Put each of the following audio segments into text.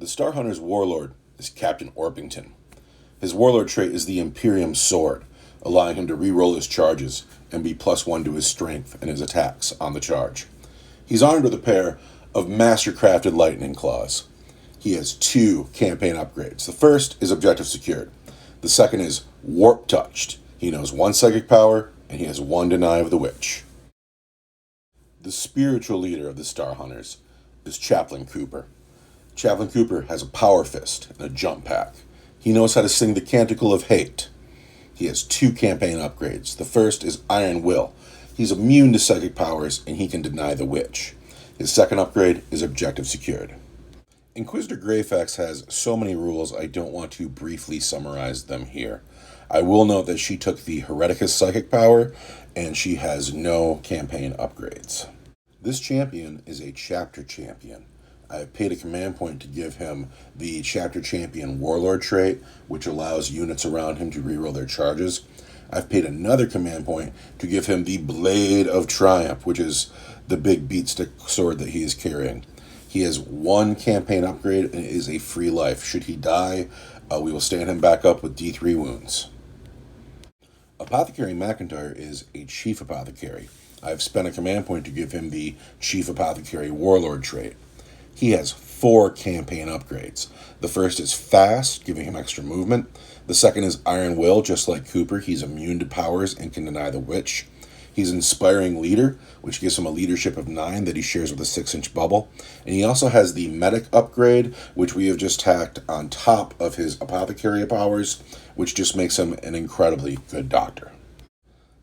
The Star Hunter's warlord is Captain Orpington. His warlord trait is the Imperium Sword, allowing him to reroll his charges and be +1 to his strength and his attacks on the charge. He's armed with a pair of master-crafted lightning claws. He has 2 campaign upgrades. The first is objective secured. The second is warp touched. He knows 1 psychic power, and he has 1 deny of the witch. The spiritual leader of the Star Hunters is Chaplain Cooper. Chaplain Cooper has a power fist and a jump pack. He knows how to sing the Canticle of Hate. He has 2 campaign upgrades. The first is Iron Will. He's immune to psychic powers, and he can deny the witch. His second upgrade is objective secured. Inquisitor Greyfax has so many rules I don't want to briefly summarize them here. I will note that she took the Hereticus psychic power, and she has no campaign upgrades. This champion is a chapter champion. I have paid a command point to give him the Chapter Champion Warlord trait, which allows units around him to reroll their charges. I've paid another command point to give him the Blade of Triumph, which is the big beatstick sword that he is carrying. He has 1 campaign upgrade and is a free life. Should he die, we will stand him back up with D3 wounds. Apothecary McIntyre is a Chief Apothecary. I've spent a command point to give him the Chief Apothecary Warlord trait. He has 4 campaign upgrades. The first is Fast, giving him extra movement. The second is Iron Will, just like Cooper. He's immune to powers and can deny the witch. He's Inspiring Leader, which gives him a leadership of 9 that he shares with a 6-inch bubble. And he also has the Medic upgrade, which we have just tacked on top of his Apothecary powers, which just makes him an incredibly good doctor.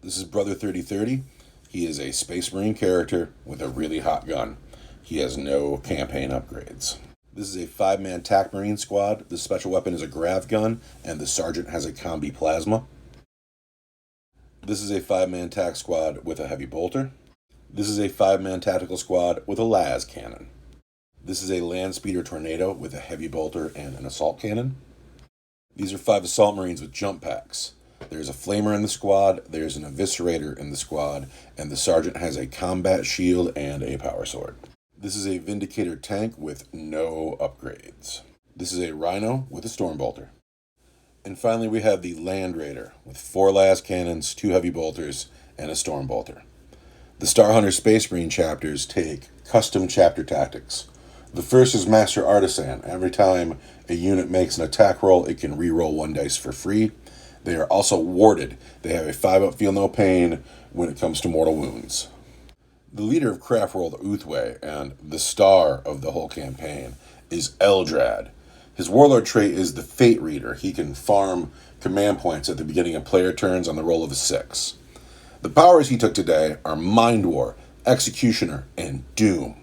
This is Brother 3030. He is a Space Marine character with a really hot gun. He has no campaign upgrades. This is a 5-man TAC Marine squad. The special weapon is a grav gun, and the sergeant has a combi plasma. This is a 5-man TAC squad with a heavy bolter. This is a 5-man tactical squad with a las cannon. This is a land speeder tornado with a heavy bolter and an assault cannon. These are 5 assault marines with jump packs. There's a flamer in the squad, there's an eviscerator in the squad, and the sergeant has a combat shield and a power sword. This is a Vindicator tank with no upgrades. This is a Rhino with a Stormbolter. And finally we have the Land Raider with 4 las cannons, 2 heavy bolters, and a Stormbolter. The Star Hunter Space Marine chapters take custom chapter tactics. The first is Master Artisan. Every time a unit makes an attack roll, it can reroll 1 dice for free. They are also warded. They have a 5-up feel no pain when it comes to mortal wounds. The leader of Craftworld Uthway, and the star of the whole campaign, is Eldrad. His warlord trait is the Fate Reader. He can farm command points at the beginning of player turns on the roll of a 6. The powers he took today are Mind War, Executioner, and Doom.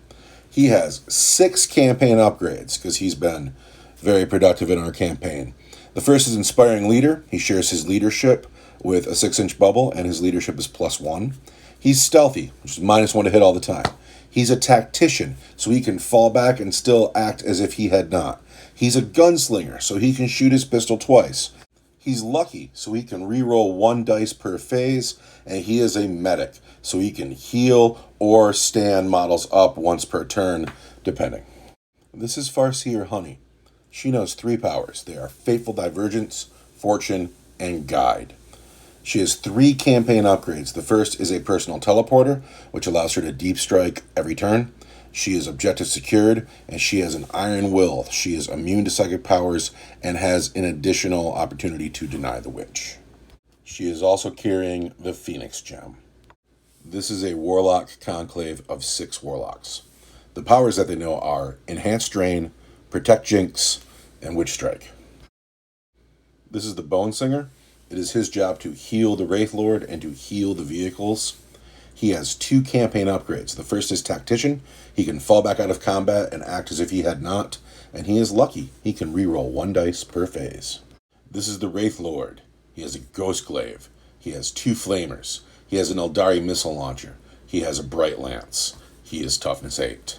He has 6 campaign upgrades because he's been very productive in our campaign. The first is Inspiring Leader. He shares his leadership with a 6-inch bubble, and his leadership is +1. He's Stealthy, which is -1 to hit all the time. He's a Tactician, so he can fall back and still act as if he had not. He's a Gunslinger, so he can shoot his pistol twice. He's Lucky, so he can reroll 1 dice per phase, and he is a Medic, so he can heal or stand models up once per turn, depending. This is Farseer Honey. She knows 3 powers. They are Fateful Divergence, Fortune, and Guide. She has 3 campaign upgrades. The first is a personal teleporter, which allows her to deep strike every turn. She is objective secured, and she has an Iron Will. She is immune to psychic powers and has an additional opportunity to deny the witch. She is also carrying the Phoenix Gem. This is a Warlock conclave of 6 Warlocks. The powers that they know are Enhanced Drain, Protect Jinx, and Witch Strike. This is the Bone Singer. It is his job to heal the Wraith Lord and to heal the vehicles. He has 2 campaign upgrades. The first is Tactician. He can fall back out of combat and act as if he had not. And he is Lucky. He can reroll 1 dice per phase. This is the Wraith Lord. He has a Ghost Glaive. He has 2 Flamers. He has an Eldari missile launcher. He has a Bright Lance. He is Toughness 8.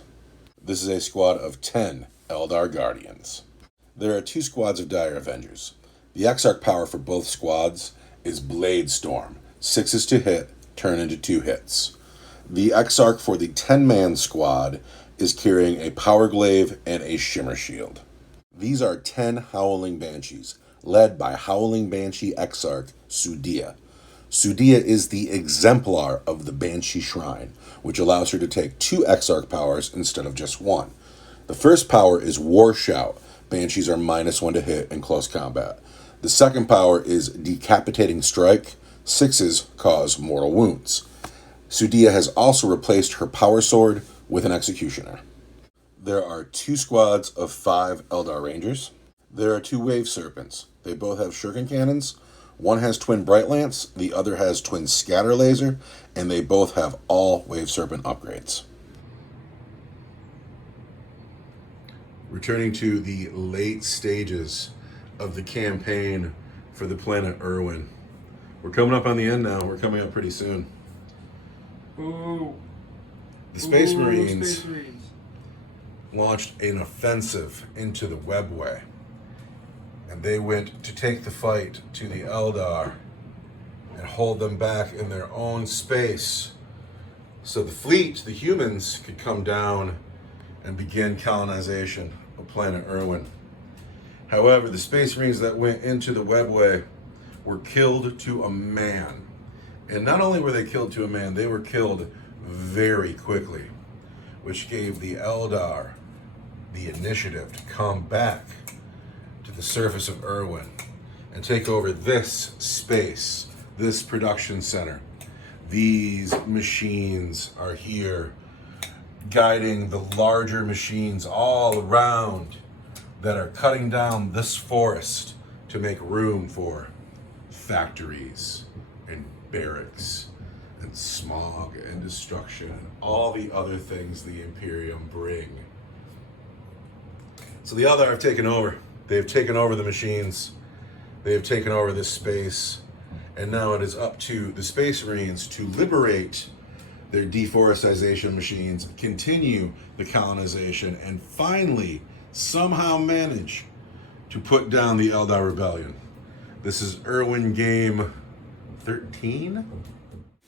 This is a squad of 10 Eldar Guardians. There are 2 squads of Dire Avengers. The Exarch power for both squads is Blade Storm. 6s to hit, turn into 2 hits. The Exarch for the 10-man squad is carrying a Power Glaive and a Shimmer Shield. These are 10 Howling Banshees, led by Howling Banshee Exarch Sudia. Sudia is the exemplar of the Banshee Shrine, which allows her to take 2 Exarch powers instead of just 1. The first power is War Shout. Banshees are -1 to hit in close combat. The second power is Decapitating Strike. 6s cause mortal wounds. Sudia has also replaced her power sword with an Executioner. There are 2 squads of 5 Eldar Rangers. There are 2 Wave Serpents. They both have shuriken cannons. One has twin Bright Lance, the other has twin Scatter Laser, and they both have all Wave Serpent upgrades. Returning to the late stages of the campaign for the planet Ere'Wen. We're coming up on the end now. We're coming up pretty soon. Ooh. The Space Marines launched an offensive into the Webway. And they went to take the fight to the Eldar and hold them back in their own space so the fleet, the humans, could come down and begin colonization of planet Ere'Wen. However, the Space Marines that went into the Webway were killed to a man. And not only were they killed to a man, they were killed very quickly, which gave the Eldar the initiative to come back to the surface of Ere'Wen and take over this space, this production center. These machines are here guiding the larger machines all around that are cutting down this forest to make room for factories and barracks and smog and destruction and all the other things the Imperium bring. So the Eldar have taken over. They've taken over the machines. They have taken over this space. And now it is up to the Space Marines to liberate their deforestation machines, continue the colonization, and finally somehow manage to put down the Eldar Rebellion. This is Ere'Wen Game 13.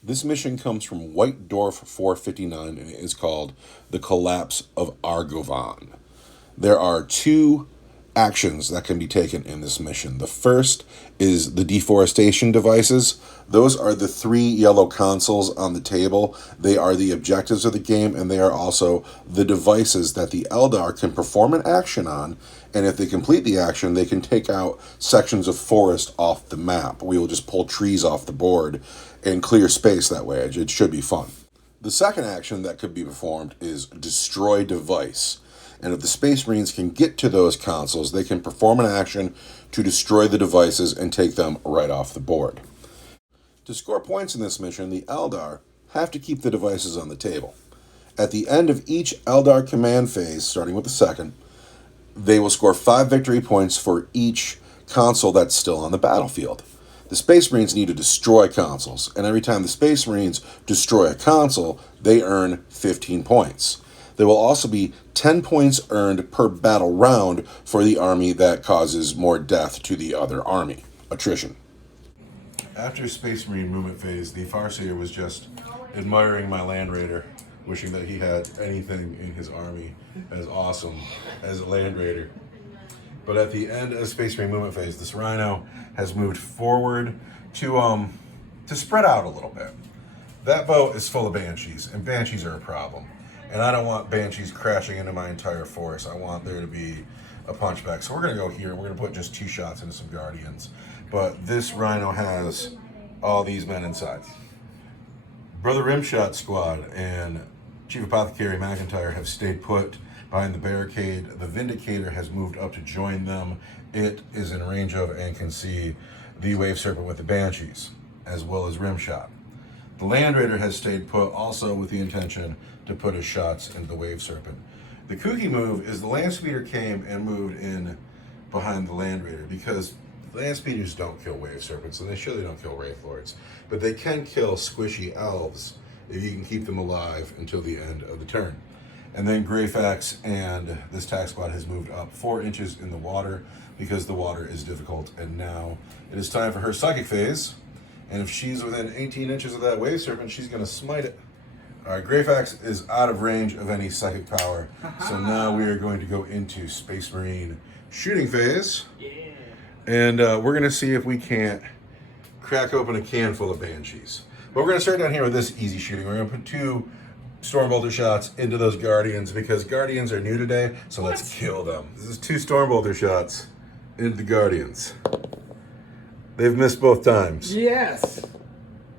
This mission comes from White Dwarf 459, and it is called The Collapse of Argovan. There are 2 actions that can be taken in this mission. The first is the deforestation devices. Those are the 3 yellow consoles on the table. They are the objectives of the game, and they are also the devices that the Eldar can perform an action on, and if they complete the action, they can take out sections of forest off the map. We will just pull trees off the board and clear space that way. It should be fun. The second action that could be performed is Destroy Device. And if the Space Marines can get to those consoles, they can perform an action to destroy the devices and take them right off the board. To score points in this mission, the Eldar have to keep the devices on the table. At the end of each Eldar command phase, starting with the second, they will score 5 victory points for each console that's still on the battlefield. The Space Marines need to destroy consoles, and every time the Space Marines destroy a console, they earn 15 points. There will also be 10 points earned per battle round for the army that causes more death to the other army. Attrition. After Space Marine movement phase, the Farseer was just admiring my Land Raider, wishing that he had anything in his army as awesome as a Land Raider. But at the end of Space Marine movement phase, this Rhino has moved forward to spread out a little bit. That boat is full of Banshees, and Banshees are a problem. And I don't want Banshees crashing into my entire force. I want there to be a punchback. So we're going to go here. We're going to put just 2 shots into some Guardians. But this Rhino has all these men inside. Brother Rimshot Squad and Chief Apothecary McIntyre have stayed put behind the barricade. The Vindicator has moved up to join them. It is in range of and can see the Wave Serpent with the Banshees, as well as Rimshot. The Land Raider has stayed put also with the intention to put his shots into the Wave Serpent. The kooky move is the Land Speeder came and moved in behind the Land Raider because Land Speeders don't kill Wave Serpents, and they surely don't kill Wraith Lords, but they can kill squishy elves if you can keep them alive until the end of the turn. And then Greyfax and this tax squad has moved up 4 inches in the water because the water is difficult, and now it is time for her Psychic phase. And if she's within 18 inches of that Wave Serpent, she's going to smite it. All right, Greyfax is out of range of any psychic power. So now we are going to go into Space Marine shooting phase. Yeah. And we're going to see if we can't crack open a can full of Banshees. But we're going to start down here with this easy shooting. We're going to put 2 Stormbolter shots into those Guardians because Guardians are new today, so let's kill them. This is 2 Stormbolter shots into the Guardians. They've missed both times. Yes.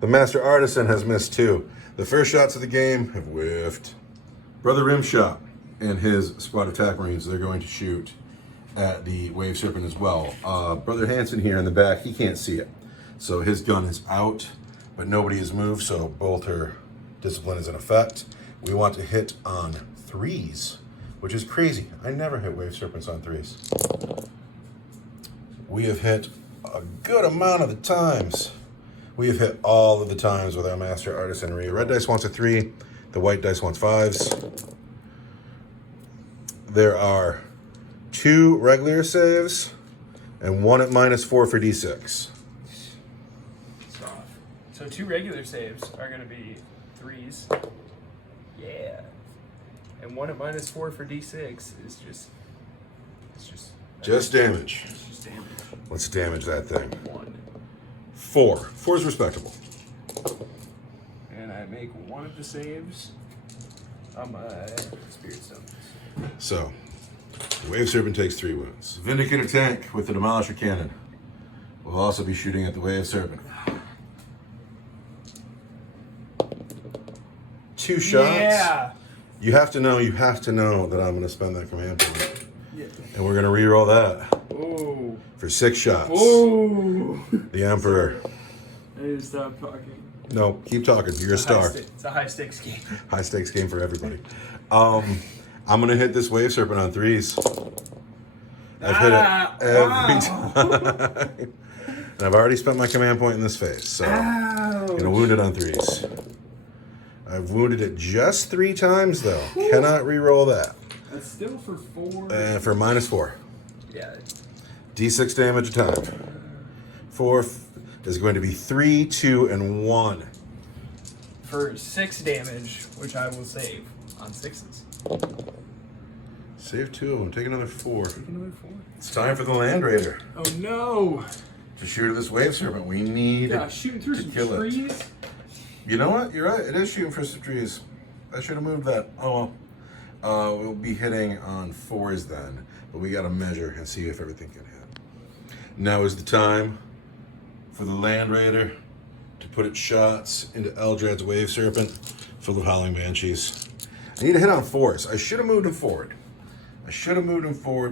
The Master Artisan has missed 2. The first shots of the game have whiffed. Brother Rimshot and his squad attack marines, they're going to shoot at the Wave Serpent as well. Brother Hanson here in the back, he can't see it. So his gun is out, but nobody has moved, so Bolter discipline is in effect. We want to hit on 3s, which is crazy. I never hit Wave Serpents on 3s. We have hit a good amount of the times. We have hit all of the times with our Master Artisanry. Red dice wants a 3, the white dice wants 5s. There are 2 regular saves and 1 at -4 for D6. So 2 regular saves are going to be 3s. Yeah. And 1 at -4 for D6 is just... Just damage. It's just damage. Let's damage that thing. 1. 4. 4 is respectable. And I make 1 of the saves on my Spirit Stones. So, the Wave Serpent takes 3 wounds. Vindicator tank with the Demolisher cannon will also be shooting at the Wave Serpent. 2 shots. Yeah. You have to know that I'm going to spend that command point. Yeah. And we're going to reroll that Oh. for 6 shots. Oh. The Emperor. I need to stop talking. No, keep talking. You're a star. It's a high stakes game. High stakes game for everybody. I'm going to hit this Wave Serpent on 3s. I've hit it every time. And I've already spent my command point in this phase. So I'm going to wound it on 3s. I've wounded it just 3 times, though. Whew. Cannot re-roll that. That's still for 4. And for -4. Yeah. D6 damage a time. 4 is going to be 3, 2, and 1. For 6 damage, which I will save on 6s. Save 2 of them. Take another 4. Take another 4. It's time for the Land Raider. Oh no! To shoot at this Wave Serpent, we need shooting through to some kill trees. it. You know what? You're right. It is shooting for some trees. I should have moved that. Oh well. We'll be hitting on 4s then, but we got to measure and see if everything can hit. Now is the time for the Land Raider to put its shots into Eldred's Wave Serpent full of Howling Banshees. I need to hit on 4s. I should have moved him forward.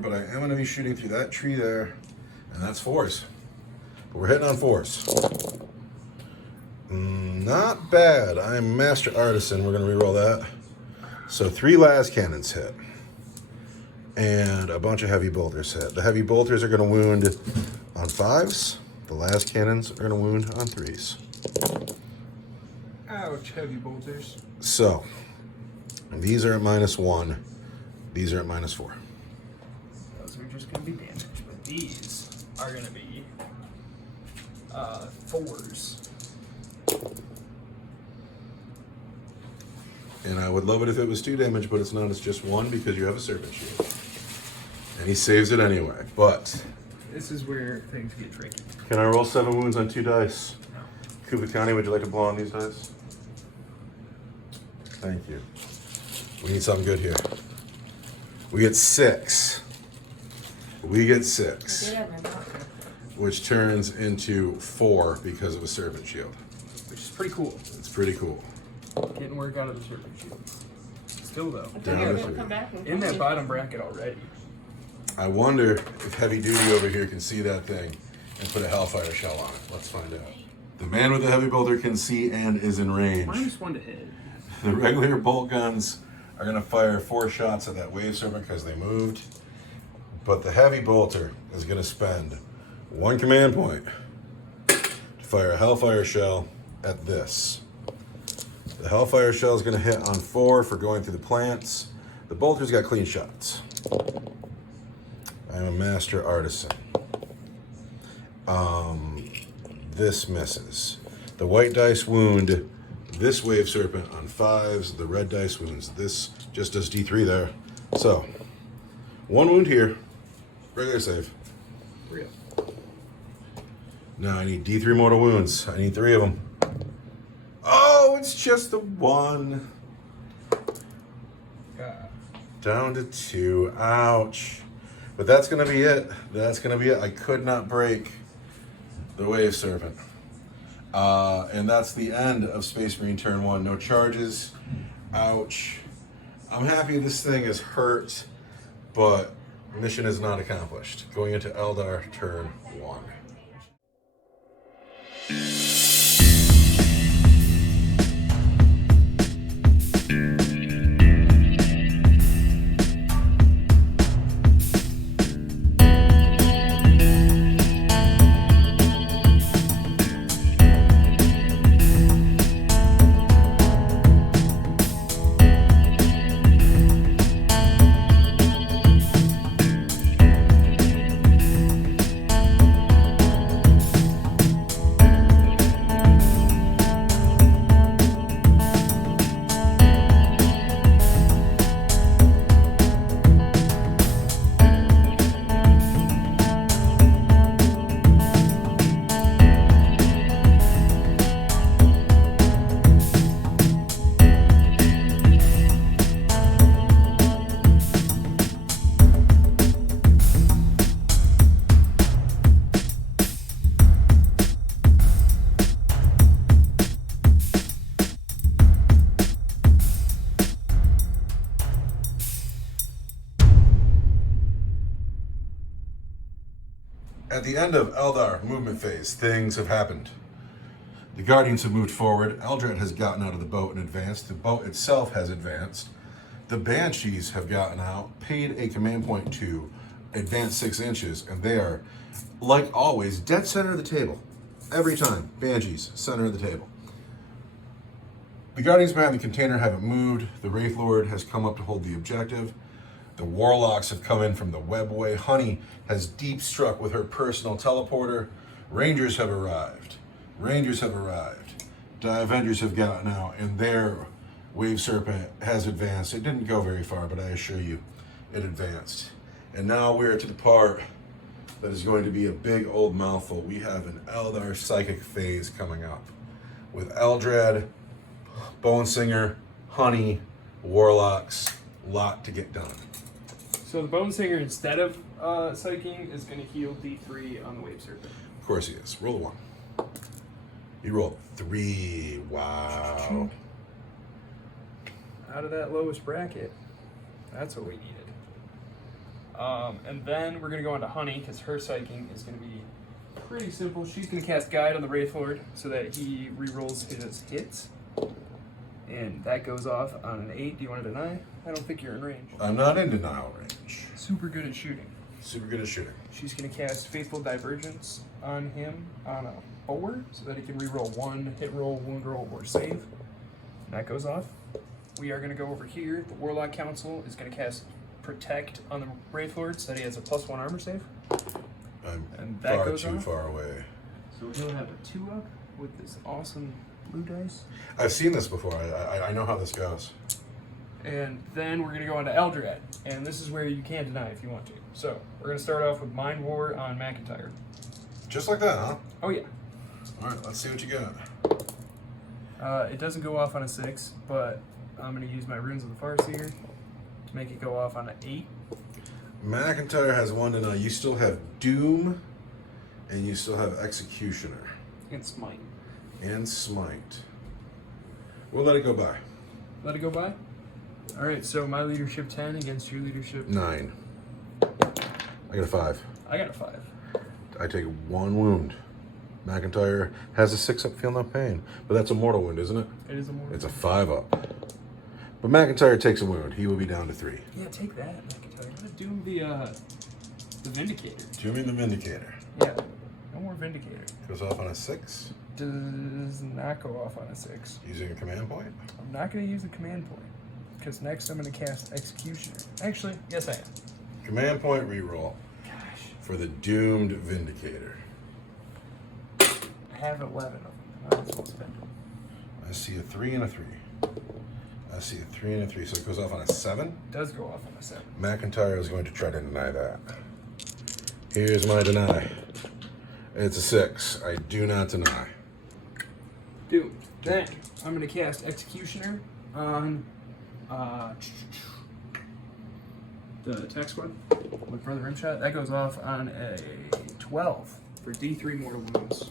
But I am going to be shooting through that tree there, and that's 4s. But we're hitting on 4s. Not bad. I'm Master Artisan. We're going to reroll that. So 3 las cannons hit. And a bunch of heavy bolters hit. The heavy bolters are going to wound on 5s. The las cannons are going to wound on 3s. Ouch, heavy bolters. So, these are at -1. These are at -4. Those are just going to be damage. But these are going to be 4s. And I would love it if it was 2 damage, but it's not. It's just 1 because you have a Serpent Shield. And he saves it anyway. But This is where things get tricky. can I roll 7 wounds on 2 dice? No. Kubikani, would you like to blow on these dice? Thank you. We need something good here. We get 6. Which turns into 4 because of a Serpent Shield. Which is pretty cool. It's pretty cool. Getting work out of the Serpent Shield. Still though. Down to Come back and In that bottom bracket already. I wonder if Heavy Duty over here can see that thing and put a Hellfire shell on it. Let's find out. The man with the heavy bolter can see and is in range. -1 to hit. The regular bolt guns are going to fire 4 shots at that Wave Serpent because they moved. But the heavy bolter is going to spend 1 command point to fire a Hellfire shell at this. The Hellfire shell is going to hit on 4 for going through the plants. The bolter's got clean shots. I am a Master Artisan. This misses. The white dice wound This Wave Serpent on 5s. The red dice wounds. This just does D3 there. So, 1 wound here. Regular save. Real. Now I need D3 mortal wounds. I need 3 of them. Oh, it's just the 1. Down to 2. Ouch. But that's going to be it. That's going to be it. I could not break the Wave Serpent. And that's the end of Space Marine turn 1. No charges. Ouch. I'm happy this thing is hurt, but mission is not accomplished. Going into Eldar turn 1. At the end of Eldar movement phase, things have happened. The Guardians have moved forward. Eldred has gotten out of the boat and advanced. The boat itself has advanced. The Banshees have gotten out, paid a command point to advance 6 inches, and they are, like always, dead center of the table. Every time, Banshees, center of the table. The Guardians behind the container haven't moved. The Wraith Lord has come up to hold the objective. The Warlocks have come in from the webway. Honey has deep struck with her personal teleporter. Rangers have arrived. Rangers have arrived. The Avengers have gotten out, and their Wave Serpent has advanced. It didn't go very far, but I assure you, it advanced. And now we're to the part that is going to be a big old mouthful. We have an Eldar Psychic phase coming up with Eldred, Bonesinger, Honey, Warlocks. Lot to get done. So the Bone Singer, instead of psyching, is going to heal D3 on the Wave Serpent. Of course he is. Roll a 1. He rolled 3. Wow. Out of that lowest bracket. That's what we needed. And then we're going to go on to Honey, because her psyching is going to be pretty simple. She's going to cast Guide on the Wraith Lord so that he rerolls his hits. And that goes off on an 8. Do you want to deny? I don't think you're in range. I'm not in denial range. Super good at shooting. Super good at shooting. She's going to cast Faithful Divergence on him on a 4 so that he can reroll 1 hit roll, wound roll, or save. And that goes off. We are going to go over here. The Warlock Council is going to cast Protect on the Wraith Lord so that he has a +1 armor save. I'm that far goes too off. far away. So he'll have a 2-up with this awesome blue dice. I've seen this before. I know how this goes. And then we're going to go on to Eldred. And this is where you can't deny if you want to. So we're going to start off with Mind War on McIntyre. Just like that, huh? Oh, yeah. All right, let's see what you got. It doesn't go off on a 6, but I'm going to use my Runes of the Farseer to make it go off on an 8. McIntyre has 1 deny. You still have Doom, and you still have Executioner. And Smite. And Smite. We'll let it go by. Let it go by? Alright, so my leadership 10 against your leadership 9. I got a 5. I got a 5. I take 1 wound. McIntyre has a 6-up, feel no pain. But that's a mortal wound, isn't it? It is a mortal. It's a 5-up. But McIntyre takes a wound. He will be down to 3. Yeah, take that, McIntyre. Gotta doom the Vindicator. Dooming the Vindicator. Yeah, no more Vindicator. Goes off on a 6. Does not go off on a 6. Using a command point? I'm not going to use a command point. Because next I'm going to cast Executioner. Actually, yes I am. Command point reroll. Gosh. For the doomed Vindicator. I have 11 of them. I might as well spend them. I see a 3 and a 3. I see a 3 and a 3. So it goes off on a 7. It does go off on a 7. McIntyre is going to try to deny that. Here's my deny. It's a 6. I do not deny. Dude, then I'm going to cast Executioner on the attack squad with Brother Rimshot. That goes off on a 12 for D3 mortal wounds.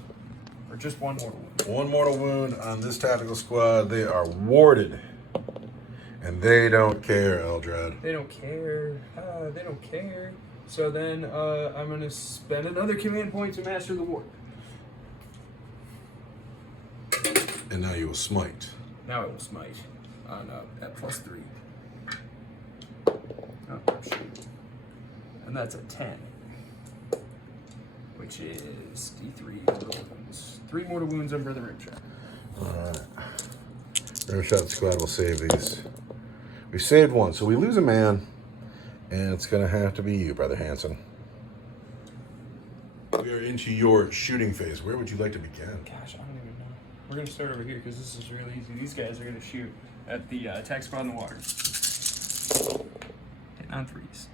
Or just 1 mortal wound. 1 mortal wound on this tactical squad. They are warded. And they don't care, Eldrad. They don't care. They don't care. So then I'm going to spend another command point to master the ward. And now you will smite. Now it will smite on at +3. Oh, shoot. And that's a 10. Which is D3 mortal wounds. 3 mortal wounds on Brother Rimshot. Alright. Rimshot squad will save these. We saved 1, so we lose a man. And it's going to have to be you, Brother Hanson. We are into your shooting phase. Where would you like to begin? Gosh, I don't even know. We're going to start over here because this is really easy. These guys are going to shoot at the attack squad in the water. Hitting on 3s.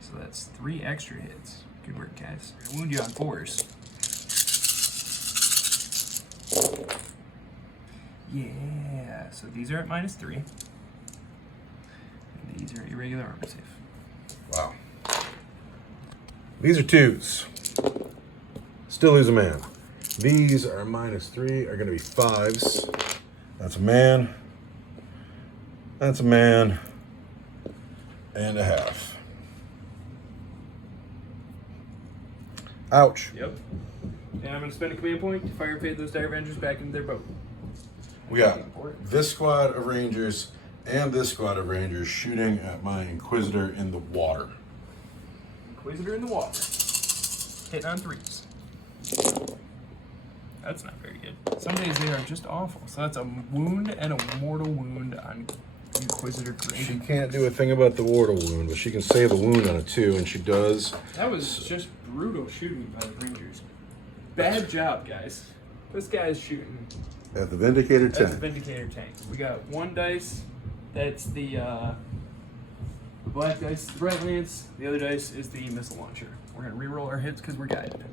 So that's 3 extra hits. Good work, guys. I wound you on 4s. Yeah, so these are at -3. And these are irregular armor save. Wow. These are 2s. Still lose a man. These are -3, are going to be 5s. That's a man. That's a man. And a half. Ouch. Yep. And I'm going to spend a command point to fire and fade those Dire Avengers back into their boat. We got this squad of Rangers and this squad of Rangers shooting at my Inquisitor in the water. Inquisitor in the water. Hitting on 3s. That's not very good. Some days they are just awful. So that's a wound and a mortal wound on Inquisitor She Green. can't do a thing about the mortal wound, but she can save the wound on a 2, and she does. That was just brutal shooting by the Rangers. Bad job, guys. This guy's shooting. At the Vindicator That's a 10. Vindicator tank. We got 1 dice. That's the black dice, the Bright Lance. The other dice is the missile launcher. We're going to reroll our hits because we're guided.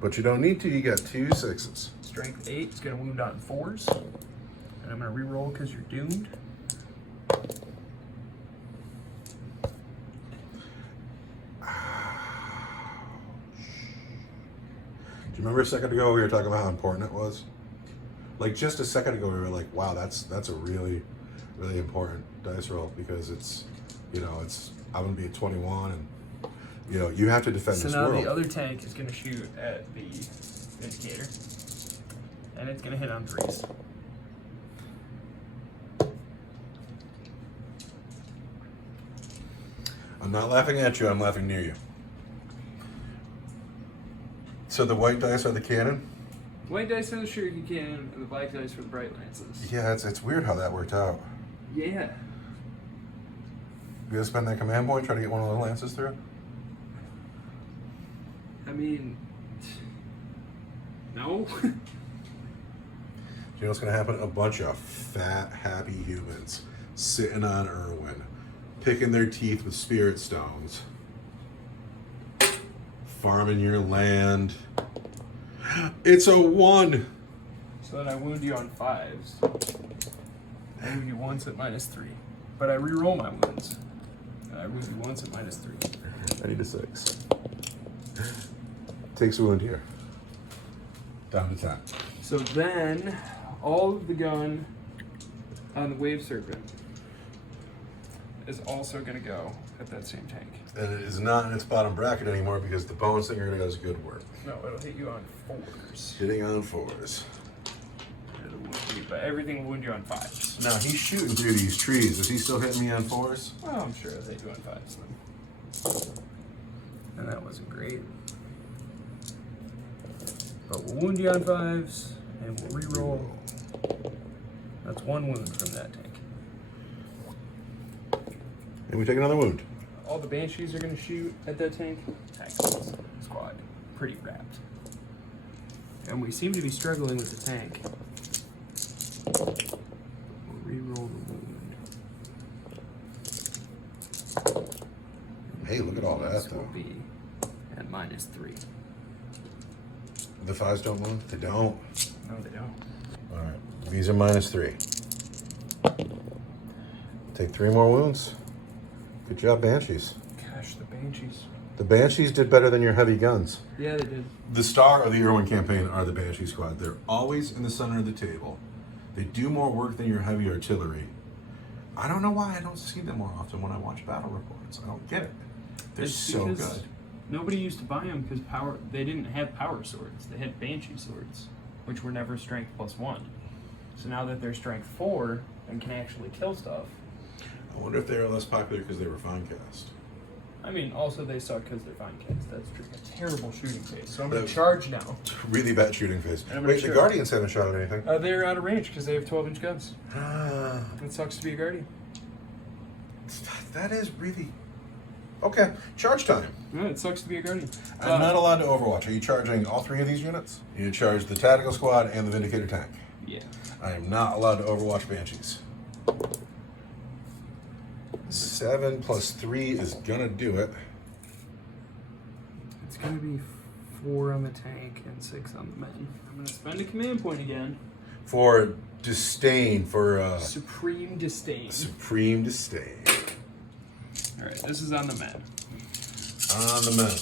But you don't need to, you got 2 6s. Strength 8 is going to wound on 4s. And I'm going to reroll because you're doomed. Do you remember a second ago we were talking about how important it was? Like just a second ago we were like, wow, that's a really, really important dice roll because it's, you know, it's, I'm going to be at 21 and, you know, you have to defend So this now world. the other tank is going to shoot at the Vindicator. And it's going to hit on 3s. I'm not laughing at you, I'm laughing near you. So the white dice are the cannon? White dice are the shuriken cannon, and the black dice for the Bright Lances. Yeah, it's weird how that worked out. Yeah. You gonna spend that command point trying to get one of those lances through? I mean, no. You know what's gonna happen? A bunch of fat, happy humans sitting on Ere'Wen, picking their teeth with spirit stones, farming your land. It's a 1. So then I wound you on 5s. I wound you once at -3. But I re-roll my wounds. And I wound you once at -3. I need a 6. Takes a wound here. Down to 10. So then, all of the gun on the Wave Serpent is also going to go at that same tank. And it is not in its bottom bracket anymore because the Bone Singer does good work. No, it'll hit you on 4s. Hitting on 4s. It'll wound you, but everything will wound you on 5s. Now he's shooting through these trees. Is he still hitting me on 4s? Well, I'm sure they do on 5s then. And that wasn't great. But we'll wound you on 5s, and we'll re-roll. That's 1 wound from that tank. And we take another wound. All the Banshees are going to shoot at that tank. Tank squad. Pretty wrapped. And we seem to be struggling with the tank. We'll re-roll the wound. Hey, look at all that, This though. will be at -3. The 5s don't wound? They don't. No, they don't. All right. These are -3. Take 3 more wounds. Good job, Banshees. Gosh, the Banshees. The Banshees did better than your heavy guns. Yeah, they did. The star of the Ere'Wen campaign are the Banshee squad. They're always in the center of the table. They do more work than your heavy artillery. I don't know why I don't see them more often when I watch battle reports. I don't get it. They're It's so because good. Nobody used to buy them because they didn't have power swords. They had Banshee swords, which were never strength +1. So now that they're strength 4 and can actually kill stuff. I wonder if they were less popular because they were fine cast. I mean, also they suck because they're fine cast. That's true. A terrible shooting phase. So I'm going That- to charge now. Really bad shooting phase. And I'm Wait, gonna the shoot. Guardians haven't shot at anything. They're out of range because they have 12-inch guns. Ah, It sucks to be a Guardian. that is really... Okay, charge time. Yeah, it sucks to be a Guardian. I'm not allowed to Overwatch. Are you charging all 3 of these units? You charge the Tactical Squad and the Vindicator Tank. Yeah. I am not allowed to Overwatch Banshees. 7 + 3 is gonna do it. It's going to be 4 on the tank and 6 on the men. I'm going to spend a command point again. For disdain, for Supreme Disdain. supreme disdain. Alright, this is on the men. On the men.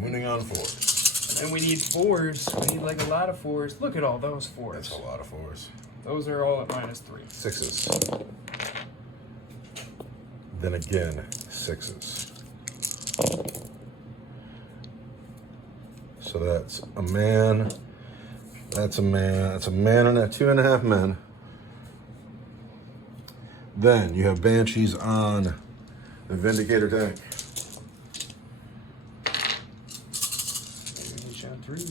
Wounding on 4s. And we need 4s. We need like a lot of 4s. Look at all those 4s. That's a lot of 4s. Those are all at -3. 6s. Then again, 6s. So that's a man. That's a man. That's a man and 2.5 men. Then you have Banshees on the Vindicator tank. Each on 3s.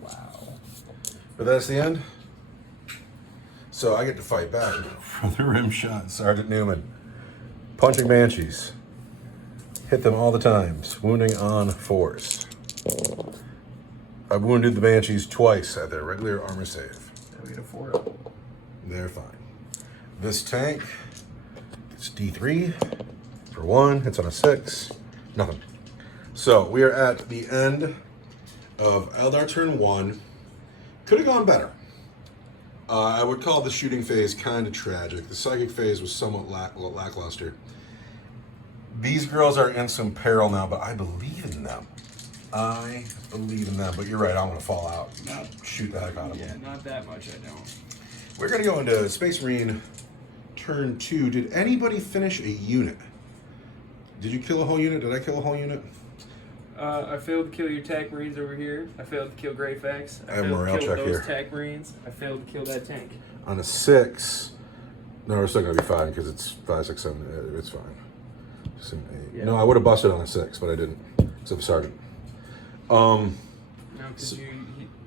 Wow. But that's the end. So I get to fight back for the rim shot, Sergeant Newman. Punching Banshees. Hit them all the times. Wounding on 4s. I wounded the Banshees twice at their regular armor save. We get a 4 up. They're fine. This tank gets D3 for 1. Hits on a 6. Nothing. So we are at the end of Eldar turn 1. Could have gone better. I would call the shooting phase kind of tragic. The psychic phase was somewhat lackluster. These girls are in some peril now, but I believe in them. I believe in them. But you're right, I'm going to fall out. Shoot the heck out of them. Yeah, not that much, I don't. We're going to go into Space Marine turn 2. Did anybody finish a unit? Did you kill a whole unit? Did I kill a whole unit? I failed to kill your TAC Marines over here. I failed to kill Greyfax. I have failed morale to kill check those here. TAC Marines. I failed to kill that tank. On a 6. No, we're still going to be fine because it's 5, 6, 7. It's fine. Just an 8. Yeah. No, I would have busted on a 6, but I didn't. Except for Sergeant. No, because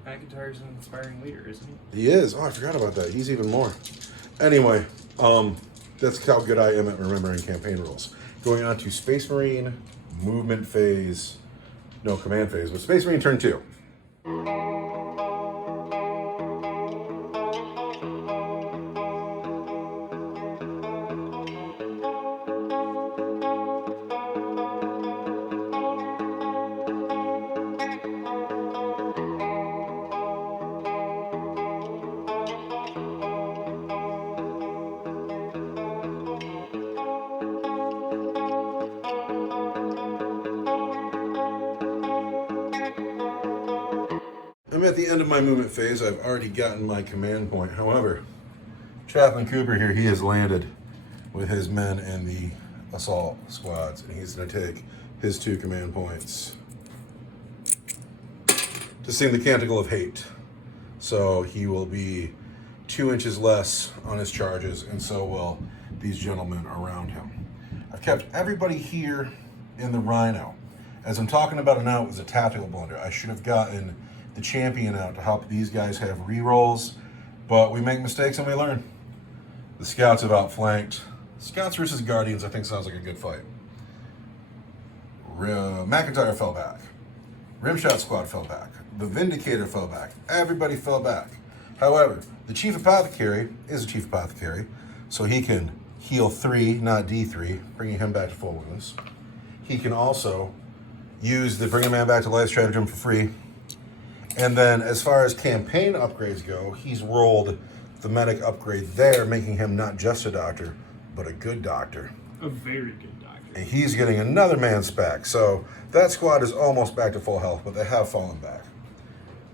McIntyre's an inspiring leader, isn't he? He is. Oh, I forgot about that. He's even more. Anyway, that's how good I am at remembering campaign rules. Going on to Space Marine movement phase. No, command phase, but Space Marine turn 2. I'm at the end of my movement phase. I've already gotten my command point. However, Chaplain Cooper here, he has landed with his men in the assault squads, and he's going to take his 2 command points to sing the Canticle of Hate. So he will be 2 inches less on his charges, and so will these gentlemen around him. I've kept everybody here in the Rhino. As I'm talking about it now, it was a tactical blunder. I should have gotten the champion out to help these guys have rerolls, but we make mistakes and we learn. The scouts have outflanked. Scouts versus Guardians, I think, sounds like a good fight. McIntyre fell back. Rimshot Squad fell back. The Vindicator fell back. Everybody fell back. However, the Chief Apothecary is a Chief Apothecary, so he can heal 3, not D3, bringing him back to full wounds. He can also use the Bring a Man Back to Life stratagem for free. And then as far as campaign upgrades go, he's rolled the medic upgrade there, making him not just a doctor, but a good doctor. A very good doctor. And he's getting another man's back. So that squad is almost back to full health, but they have fallen back.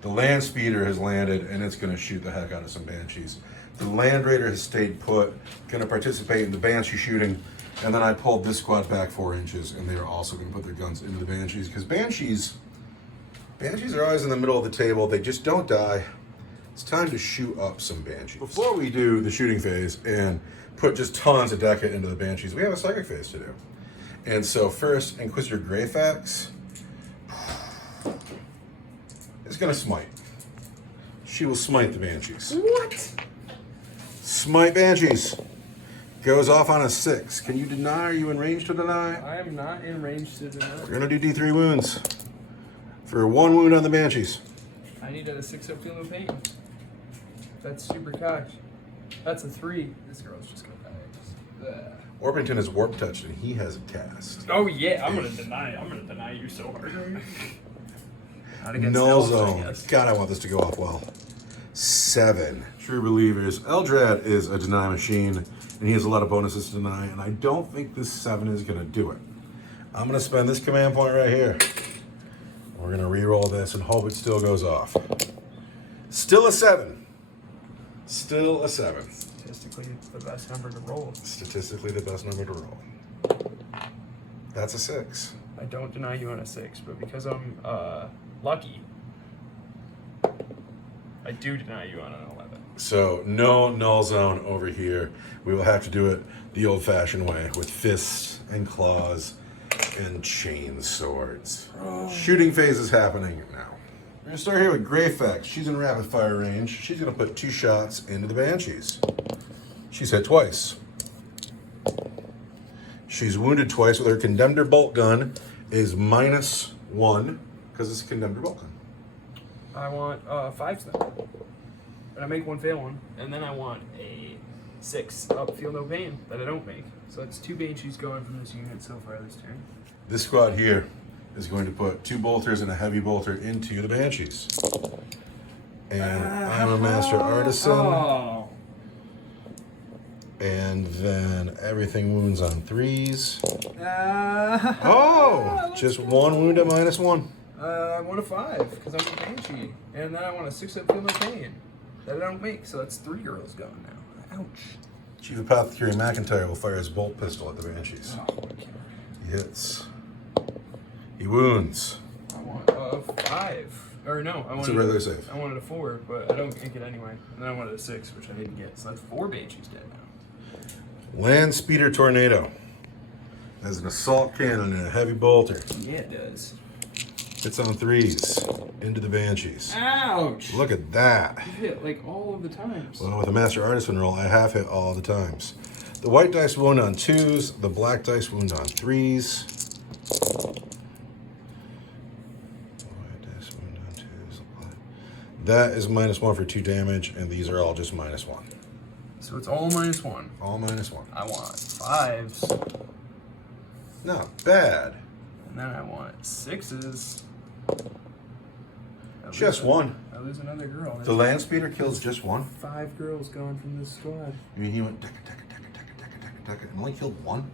The Land Speeder has landed, and it's going to shoot the heck out of some Banshees. The Land Raider has stayed put, going to participate in the Banshee shooting. And then I pulled this squad back 4 inches, and they are also going to put their guns into the Banshees. Because Banshees are always in the middle of the table. They just don't die. It's time to shoot up some Banshees. Before we do the shooting phase and put just tons of Deca into the Banshees, we have a psychic phase to do. And so first, Inquisitor Greyfax is going to smite. She will smite the Banshees. What? Smite Banshees. Goes off on a 6. Can you deny? Are you in range to deny? I am not in range to deny. We're going to do D3 wounds. For 1 wound on the Banshees. I need a 6-up feel no pain. That's super cocked. That's a 3. This girl's just gonna die. Orpington is warp touched and he has a cast. Oh yeah, I'm gonna deny you so hard. Not against Null elves, I zone. guess. God, I want this to go off well. 7. True Believers. Eldrad is a deny machine, and he has a lot of bonuses to deny, and I don't think this 7 is going to do it. I'm going to spend this command point right here. We're going to re-roll this and hope it still goes off. Still a 7. Still a 7. Statistically, the best number to roll. Statistically, the best number to roll. That's a 6. I don't deny you on a 6, but because I'm lucky, I do deny you on an 11. So no null zone over here. We will have to do it the old-fashioned way with fists and claws and chain swords. Oh. Shooting phase is happening now. We're gonna start here with Greyfax. She's in rapid fire range. She's gonna put 2 shots into the Banshees. She's hit twice. She's wounded twice with her Condemned bolt gun is -1 because it's a Condemned bolt gun. I want 5s then. And I make 1 fail one, and then I want a 6-up feel no pain that I don't make. So that's 2 Banshees going from this unit so far this turn. This squad here is going to put 2 bolters and a heavy bolter into the Banshees. And I'm a Master Artisan. Oh. And then everything wounds on 3s. Just 1 wound at -1. I want a 5 because I'm a Banshee, and then I want a 6-up feel no pain that I don't make. So that's 3 girls going now. Ouch. Chief Apothecary McIntyre will fire his bolt pistol at the Banshees. Oh, okay. He hits. He wounds. I want a 5. Or no, It's a regular save. I wanted a 4, but I don't make it anyway. And then I wanted a 6, which I didn't get. So that's 4 Banshees dead now. Land Speeder Tornado has an assault cannon and a heavy bolter. Yeah, it does. Hits on 3s into the Banshees. Ouch! Look at that. You hit like all of the times. Well, with a Master Artisan roll, I have hit all the times. The white dice wound on 2s, the black dice wound on 3s. White dice wound on 2s. That is -1 for 2 damage, and these are all just -1. So it's all -1. All -1. I want 5s, Not bad. and then I want 6s. Just 1. I lose another girl. The Land Speeder kills just 1. 5 girls going from this squad. I mean, he went deca, and only killed 1?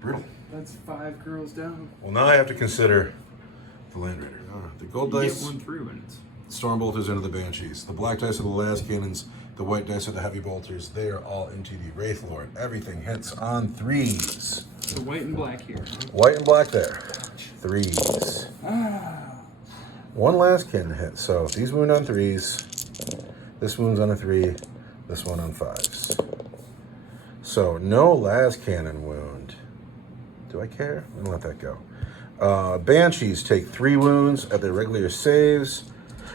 Brutal. That's 5 girls down. Well, now I have to consider the Land Raider. The gold You dice, get 1 through, and it's storm bolters into the Banshees. The black dice are the las cannons. The white dice are the heavy bolters. They are all into the Wraith Lord. Everything hits on 3s. so white and black here. White and black there. 3s. 1 las cannon hit. So these wound on 3s. This wounds on a 3. This one on 5s. So no las cannon wound. Do I care? I'm gonna let that go. Banshees take 3 wounds at their regular saves.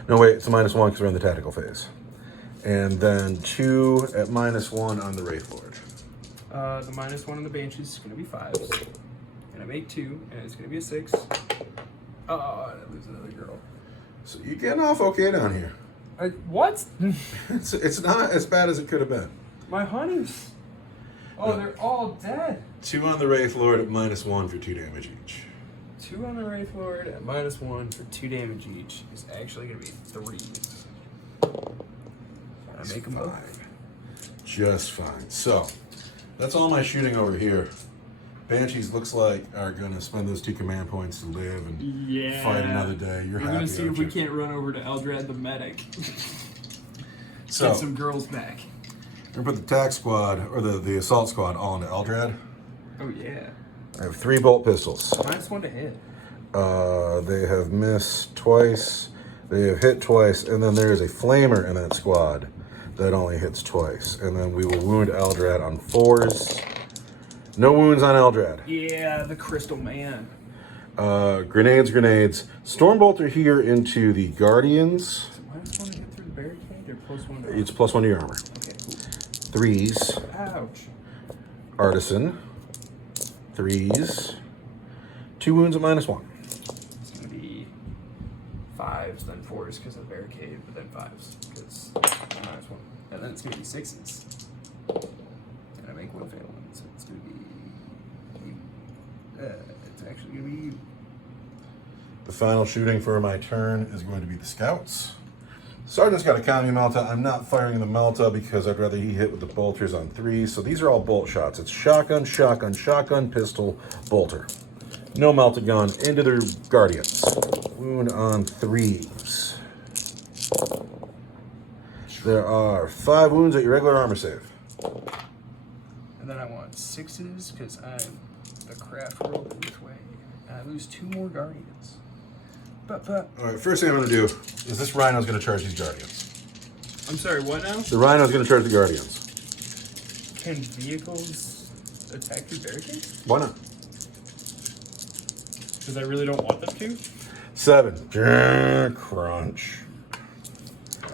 No, wait, it's a -1 because we're in the tactical phase. And then 2 at -1 on the Wraith Lord. The -1 on the Banshees is going to be 5s. gonna make 2, and it's gonna be a 6. Oh, and I lose another girl. So you're getting off okay down here. What? It's not as bad as it could have been. My honeys. Oh, they're all dead. 2 on the Wraith Lord at -1 for 2 damage each. 2 on the Wraith Lord at -1 for 2 damage each is actually going to be 3. I make them 5. Just fine. So, that's all my shooting over here. Banshees looks like are going to spend those 2 command points to live and fight another day. You're We're happy, going to see if we you? can't run over to Eldrad the medic. So, Get some girls back. we're going to put the tack squad, or the assault squad, all into Eldrad. Oh, yeah. I have 3 bolt pistols. -1 to hit. They have missed twice. They have hit twice, and then there is a flamer in that squad that only hits twice. And then we will wound Eldrad on 4s. No wounds on Eldrad. Yeah, the Crystal Man. Grenades. Stormbolter here into the Guardians. So -1 to hit through the barricade, or +1 to It's +1 to your armor. Okay, cool. 3s. Ouch. Artisan. 3s. 2 wounds at -1. It's going to be 5s, then 4s because of the barricade, but then 5s because -1. And then it's going to be 6s. And I make 1 fail one, so it's going to be... it's actually going to be... The final shooting for my turn is going to be the Scouts. Sergeant's got a Kami Melta. I'm not firing the Melta because I'd rather he hit with the bolters on 3s. So these are all bolt shots. It's shotgun, shotgun, shotgun, pistol, bolter. No Melta gun into the Guardians. Wound on 3s. There are 5 wounds at your regular armor save. And then I want 6s because I'm the Craftworld Eldar. And I lose 2 more Guardians. But. All right, first thing I'm going to do is this Rhino's going to charge these Guardians. I'm sorry, what now? The Rhino's going to charge the Guardians. Can vehicles attack through barricades? Why not? Because I really don't want them to. 7. Crunch.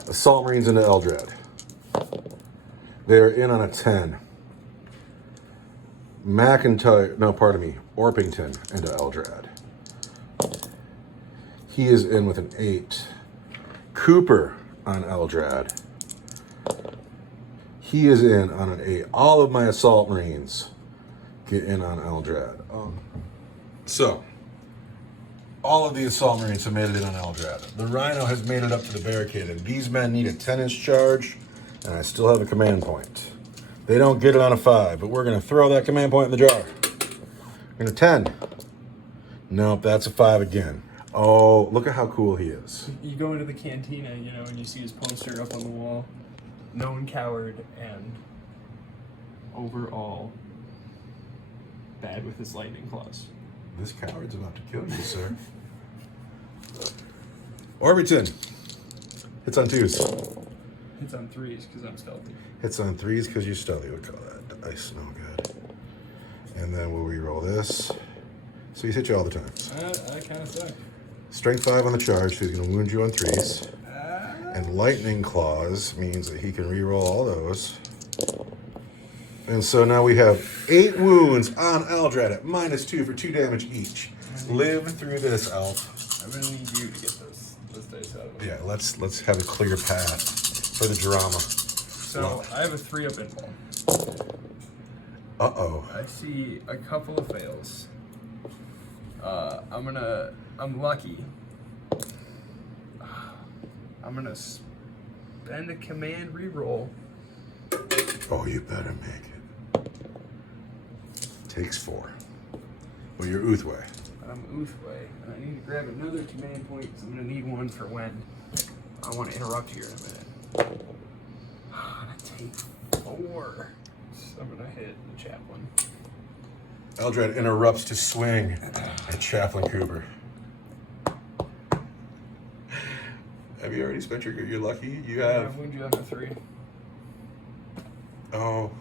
Assault Marines into Eldrad. They are in on a 10. Orpington into Eldrad. He is in with an 8. Cooper on Eldrad. He is in on an 8. All of my Assault Marines get in on Eldrad. So, all of the Assault Marines have made it in on Eldrad. The Rhino has made it up to the barricade, and these men need a 10-inch charge, and I still have a command point. They don't get it on a 5, but we're going to throw that command point in the jar. And a 10. Nope, that's a 5 again. Oh, look at how cool he is. You go into the cantina, and you see his poster up on the wall. Known coward and overall bad with his lightning claws. This coward's about to kill you, sir. Orbiton. Hits on 2s. Hits on 3s because I'm stealthy. Hits on 3s because you're stealthy. Look at that dice, no good. And then we'll re-roll this. So he's hit you all the time. I kind of suck. Strength 5 on the charge, so he's going to wound you on 3s. And Lightning Claws means that he can re-roll all those. And so now we have 8 wounds on Eldrad at -2 for 2 damage each. Live through this, Elf. I'm going to need you to get this dice out of the way. Yeah, let's have a clear path for the drama. So I have a 3-up invul. Uh-oh. I see a couple of fails. I'm lucky. I'm gonna spend a command reroll. Oh, you better make it. Takes 4. Well, you're Uthway. I'm Uthway, and I need to grab another command point, so I'm gonna need one for when I want to interrupt here in a minute. I'm gonna take 4. So I'm gonna hit the chaplain. Eldrad interrupts to swing at Chaplain Cooper. Have you already spent your lucky? You have. I wound you on a 3. Oh.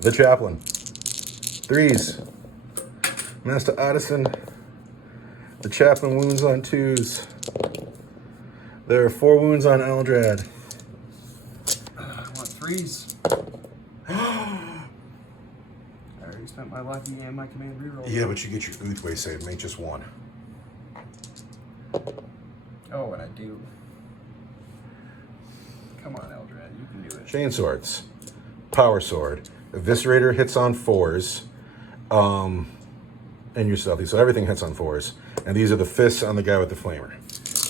The Chaplain. 3s. Master Addison. The Chaplain wounds on 2s. There are 4 wounds on Eldrad. I want 3s. I already spent my lucky and my command reroll. Yeah, but you get your Uthway save, mate, just one. Oh, and I do. Come on, Eldrad, you can do it. Chain Swords. Power Sword. Eviscerator hits on 4s. And your stealthy, so everything hits on 4s. And these are the fists on the guy with the flamer.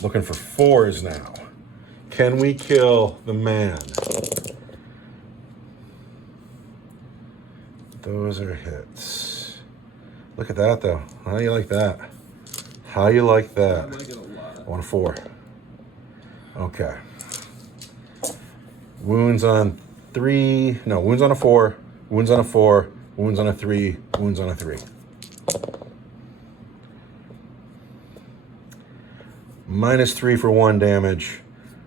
Looking for 4s now. Can we kill the man? Those are hits. Look at that, though. How do you like that? How you like that? I like it a lot. I want a 4. Okay. Wounds on 3. No, wounds on a 4. Wounds on a 4. Wounds on a 3. Wounds on a 3. -3 for 1 damage.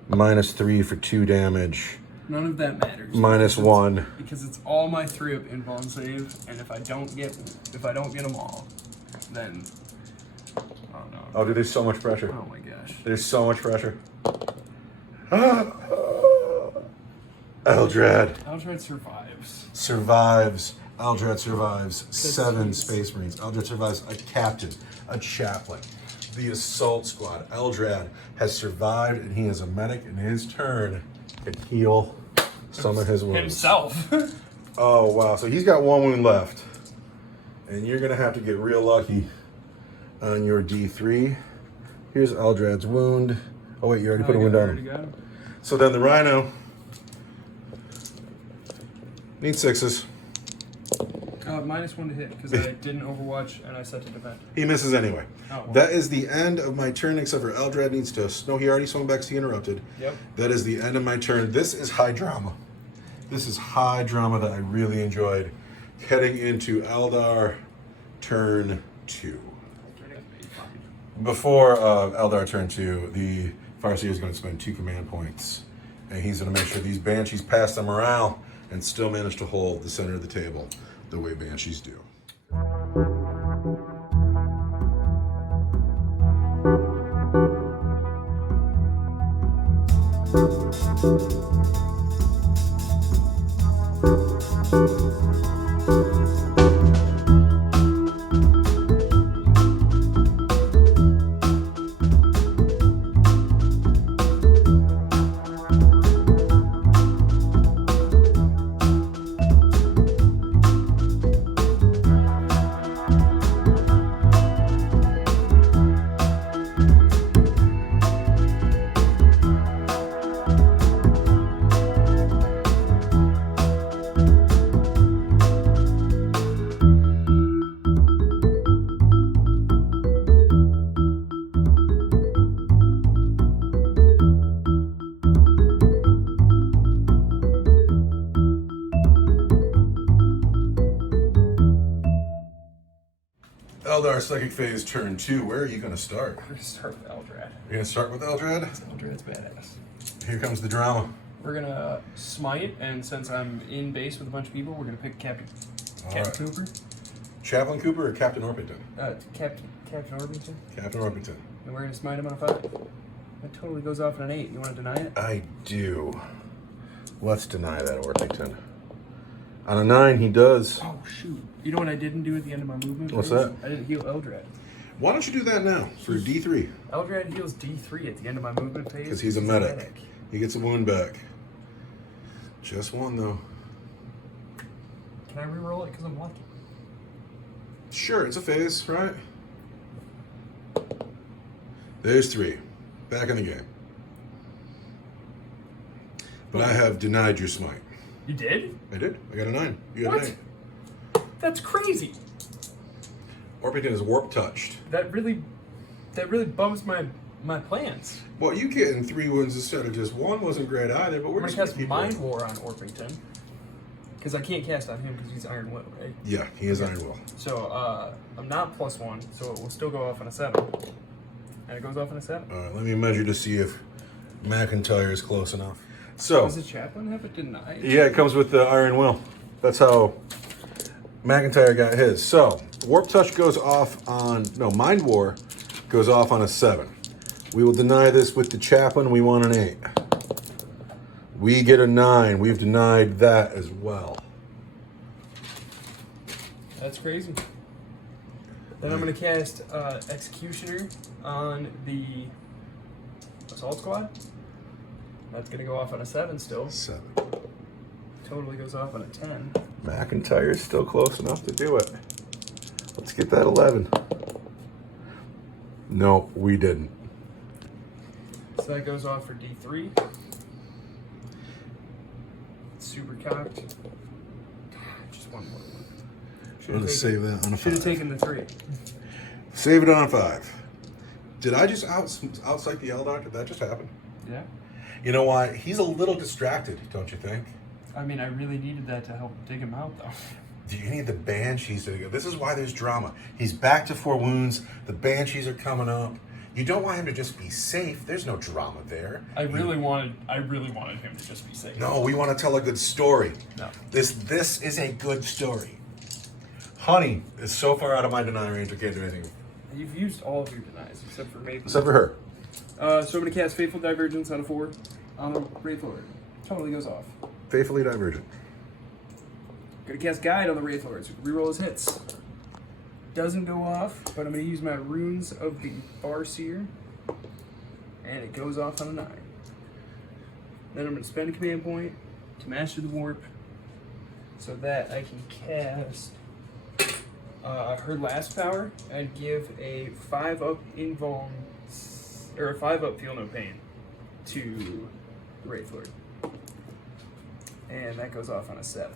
-3 for 2 damage. None of that matters. -1. Because it's all my 3-up invuln save, and if I don't get them all, then oh no. Oh, dude, there's so much pressure. Oh my gosh. There's so much pressure. Eldrad Eldrad survives. survives. Eldrad survives 7 Space Marines. Eldrad survives a captain, a chaplain, the assault squad. Eldrad has survived, and he is a medic. In his turn, can heal some of his wounds. Himself. Oh, wow. So he's got 1 wound left. And you're going to have to get real lucky on your D3. Here's Eldrad's wound. Oh, wait, you already put a wound on him. So then the Rhino needs 6s. -1 to hit, because I didn't overwatch and I set to defend. He misses anyway. Oh, well. That is the end of my turn, except for Eldrad needs to... No, he already swung back, so he interrupted. Yep. That is the end of my turn. This is high drama. This is high drama that I really enjoyed. Heading into Eldar turn 2. Before Eldar turn 2, the Farseer is going to spend 2 command points. And he's going to make sure these Banshees pass the morale and still manage to hold the center of the table the way Banshees do. Eldar Psychic Phase turn 2. Where are you going to start? We're going to start with Eldrad. You're going to start with Eldrad? Eldrad's badass. Here comes the drama. We're going to smite, and since I'm in base with a bunch of people, we're going to pick Captain Cooper. Chaplain Cooper or Captain Orpington? Captain Orpington. Captain Orpington. And we're going to smite him on a 5. That totally goes off on an 8. You want to deny it? I do. Let's deny that Orpington. On a 9, he does. Oh, shoot. You know what I didn't do at the end of my movement? What's that? I didn't heal Eldrad. Why don't you do that now for D3? Eldrad heals D3 at the end of my movement phase. Because he's a medic. He gets a wound back. Just 1, though. Can I reroll it because I'm lucky? Sure, it's a phase, right? There's 3. Back in the game. But I have denied your smite. You did? I did. I got a 9. You got What? an 8. That's crazy. Orpington is warp touched. That really bums my plans. Well, you getting 3 wounds instead of just 1 wasn't great either, but we're I'm just gonna going to cast keep Mind going. War on Orpington. Because I can't cast on him because he's Iron Will, right? Yeah, he is Iron Will. So I'm not +1, so it will still go off on a 7. And it goes off on a 7. All right, let me measure to see if McIntyre is close enough. So, Does the chaplain have it denied? yeah, it comes with the Iron Will. That's how McIntyre got his. So, Warp Touch goes off on... No, Mind War goes off on a 7. We will deny this with the chaplain. We want an 8. We get a 9. We've denied that as well. That's crazy. Then I'm going to cast Executioner on the Assault Squad. That's going to go off on a 7 still. 7. Totally goes off on a 10. McIntyre's still close enough to do it. Let's get that 11. No, we didn't. So that goes off for D3. Super cocked. Just one more. I'm going to save that on a 5. Should have taken the 3. Save it on a 5. Did I just outpsych the Eldar? Did that just happen? Yeah. You know why? He's a little distracted, don't you think? I mean, I really needed that to help dig him out, though. Do you need the Banshees to go? This is why there's drama. He's back to 4 wounds. The Banshees are coming up. You don't want him to just be safe. There's no drama there. I really wanted him to just be safe. No, we want to tell a good story. No. This is a good story. Honey is so far out of my deny range, I can't do anything. You've used all of your denies, except for Maple. Except for her. So I'm going to cast Fateful Divergence on a 4 on the Wraith Lord. Totally goes off. Faithfully Divergent. Going to cast Guide on the Wraith Lord, so reroll his hits. Doesn't go off, but I'm going to use my Runes of the Farseer, and it goes off on a 9. Then I'm going to spend a command point to master the Warp, so that I can cast her last power and give a 5-up invuln, or a 5-up Feel No Pain to the Wraith Lord. And that goes off on a 7.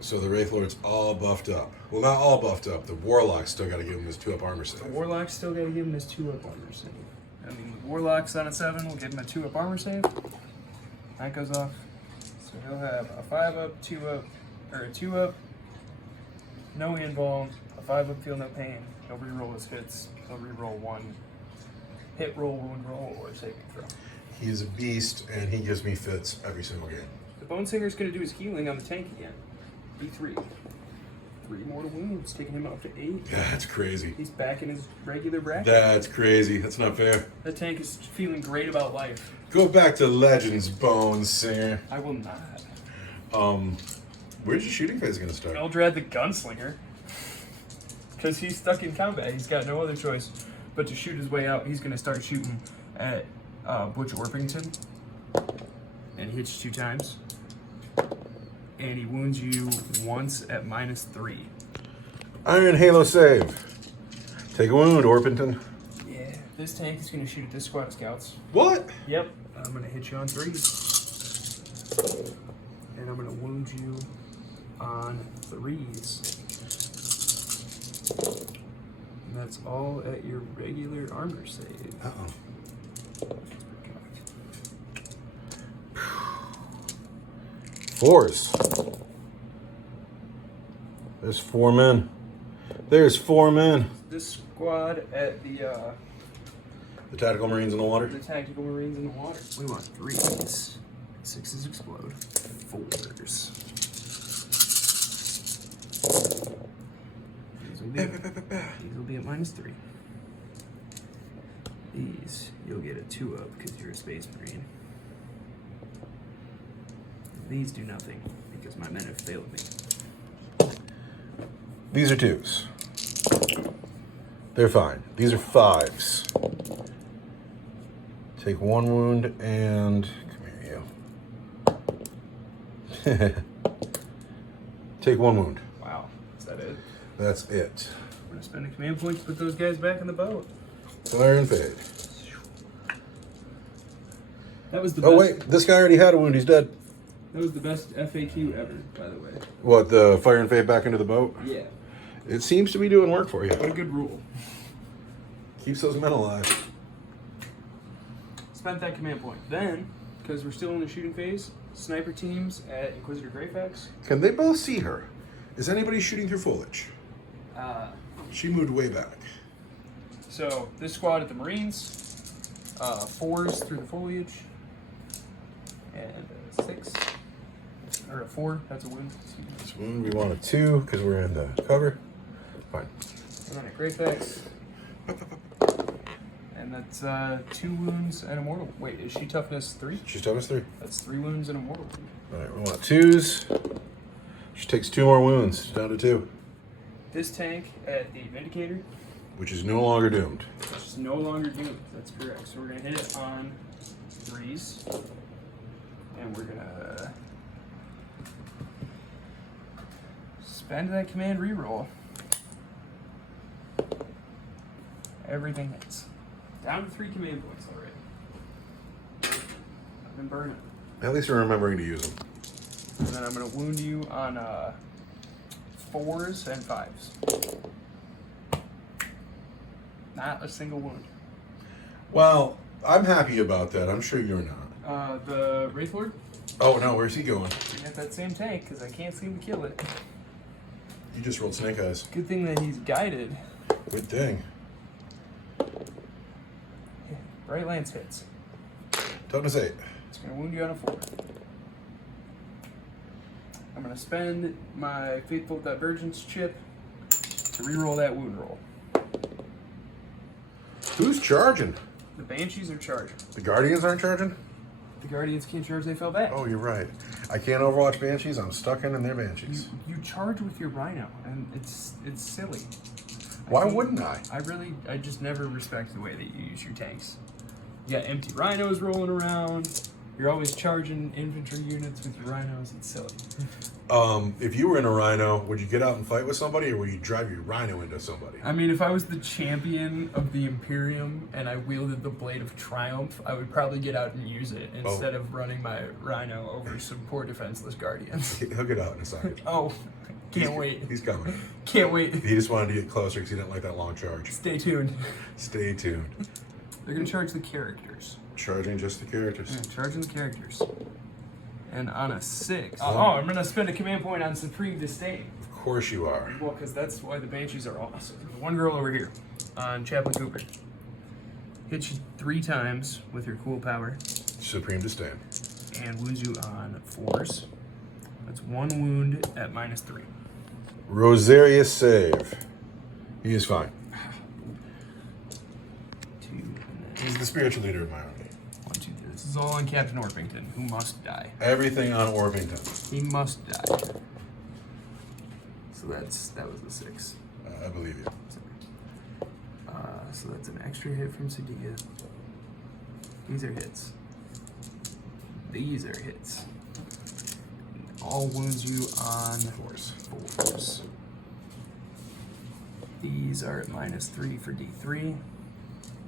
So the Wraith Lord's all buffed up. Well, not all buffed up. The Warlock's still got to give him his 2-up armor save. The Warlock's still got to give him his 2-up armor save. I mean, the Warlock's on a 7, we'll give him a 2-up armor save. That goes off. So he'll have a 5-up, 2-up, or a 2-up, no invuln, a 5-up Feel No Pain. He'll reroll his hits. He'll reroll 1 hit roll, wound roll, or saving throw. He is a beast, and he gives me fits every single game. The Bone Singer's going to do his healing on the tank again. D3. 3 mortal wounds, taking him up to 8. That's crazy. He's back in his regular bracket. That's crazy. That's not fair. The tank is feeling great about life. Go back to Legends, Bone Singer. I will not. Where's your shooting phase going to start? Eldrad the Gunslinger. Because he's stuck in combat. He's got no other choice but to shoot his way out. He's going to start shooting at Butch Orpington. And he hits you 2 times. And he wounds you once at -3. Iron Halo save. Take a wound, Orpington. Yeah, this tank is going to shoot at this squad of scouts. What? Yep. I'm going to hit you on 3. And I'm going to wound you on 3s. And that's all at your regular armor save. Uh-oh. Fours. There's 4 men. There's 4 men. This squad at the Tactical Marines in the water. Tactical Marines in the water. We want 3s. 6s explode. 4s. These will be at -3. These, you'll get a 2-up because you're a Space Marine. These do nothing because my men have failed me. These are 2s. They're fine. These are 5s. Take 1 wound and... Come here, you. Take 1 wound. Wow. Is that it? That's it. I'm going to spend a command point to put those guys back in the boat. Fire and fade. That was the Oh, best. wait. This guy already had a wound. He's dead. That was the best FAQ ever, by the way. What, the fire and fade back into the boat? Yeah. It seems to be doing work for you. What a good rule. Keeps those men alive. Spent that command point. Then, because we're still in the shooting phase, sniper teams at Inquisitor Greyfax. Can they both see her? Is anybody shooting through foliage? She moved way back. So, this squad at the Marines, 4s through the foliage, and 6. Or a 4, that's a wound. This wound, we want a 2 because we're in the cover. Fine. And then a Greyfax. And that's 2 wounds and a mortal. Wait, is she toughness 3? She's toughness 3. That's 3 wounds and a mortal. All right, we want 2s. She takes 2 more wounds. She's down to 2. this tank at the Vindicator, Which is no longer doomed. which is no longer doomed. That's correct. So we're gonna hit it on 3s, and we're gonna spend that command reroll. Everything hits. Down to 3 command points already. I've been burning. At least you're remembering to use them. And then I'm gonna wound you on 4s and 5s. Not a single wound. Well, I'm happy about that. I'm sure you're not. The Wraith Lord? Oh, no. Where's he going? We got that same tank because I can't seem to kill it. You just rolled snake eyes. Good thing that he's guided. Good thing. Right lance hits. Toughness 8. It's gonna wound you on a 4. I'm gonna spend my Faithful Divergence chip to reroll that wound roll. Who's charging? The Banshees are charging. The Guardians aren't charging? The Guardians can't charge, they fell back. Oh, you're right. I can't Overwatch Banshees. I'm stuck in their Banshees. You charge with your Rhino, and it's silly. Why wouldn't I? I just never respect the way that you use your tanks. You got empty Rhinos rolling around. You're always charging infantry units with your Rhinos. It's silly. If you were in a Rhino, would you get out and fight with somebody, or would you drive your Rhino into somebody? I mean, if I was the champion of the Imperium and I wielded the Blade of Triumph, I would probably get out and use it instead of running my Rhino over some poor defenseless Guardians. He'll get out in a second. Oh, can't wait. He's coming. Can't wait. He just wanted to get closer because he didn't like that long charge. Stay tuned. Stay tuned. They're going to charge the characters. Charging just the characters. Yeah, charging the characters. And on a 6. I'm going to spend a command point on Supreme Disdain. Of course you are. Well, because that's why the Banshees are awesome. One girl over here on Chaplain Cooper. Hits you 3 times with your cool power. Supreme Disdain. And wounds you on 4s. That's 1 wound at -3. Rosarius save. He is fine. 2, and then He's the spiritual leader of my army. 1, 2, 3. This is all on Captain Orpington, who must die. Everything on Orpington. He must die. So that was the 6. I believe you. So that's an extra hit from Sadia. These are hits. These are hits. All wounds you on 4s. These are at -3 for D3.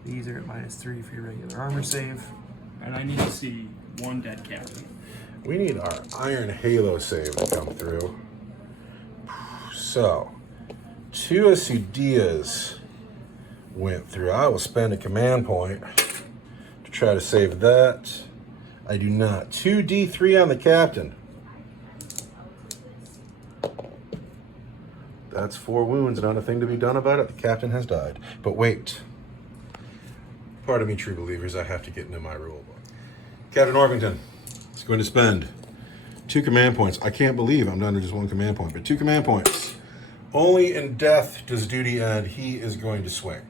These are at -3 for your regular armor save. And I need to see 1 dead captain. We need our Iron Halo save to come through. So, 2 Asudias went through. I will spend a command point to try to save that. I do not. 2 D3 on the captain. That's 4 wounds, not a thing to be done about it. The captain has died. But wait. Pardon me, true believers, I have to get into my rule book. Captain Orpington is going to spend 2 command points. I can't believe I'm down to just 1 command point, but 2 command points. Only in death does duty end. He is going to swing.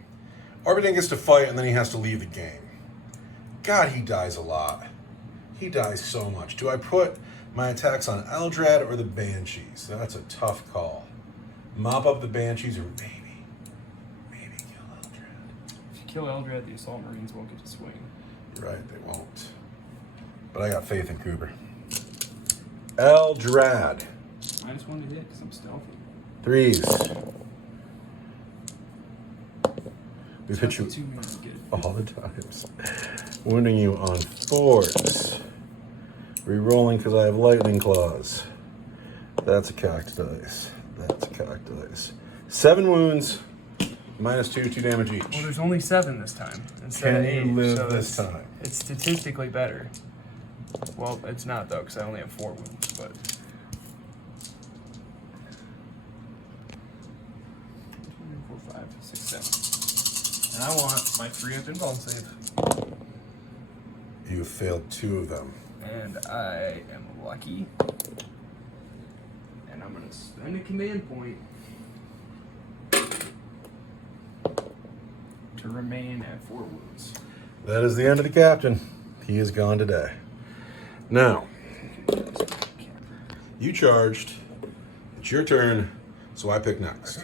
Orpington gets to fight, and then he has to leave the game. God, he dies a lot. He dies so much. Do I put my attacks on Eldrad or the Banshees? That's a tough call. Mop up the Banshees or maybe kill Eldrad. If you kill Eldrad, the Assault Marines won't get to swing. You're right, they won't. But I got faith in Cooper. Eldrad. -1 to hit because I'm stealthy. 3s. We've hit you 2 minutes to get it. all the times. Wounding you on 4s. Rerolling because I have lightning claws. That's a cocked dice. That's a cocked dice. 7 wounds, -2, 2 damage each. Well, there's only 7 this time instead Can of 8. you live so this time? It's statistically better. Well, it's not though, because I only have 4 wounds. But 4, 5, 6, 7. And I want my 3-up invuln save. You have failed 2 of them. And I am lucky. And I'm going to spend a command point to remain at 4 wounds. That is the end of the captain. He is gone today. Now, you charged. It's your turn. So I pick next.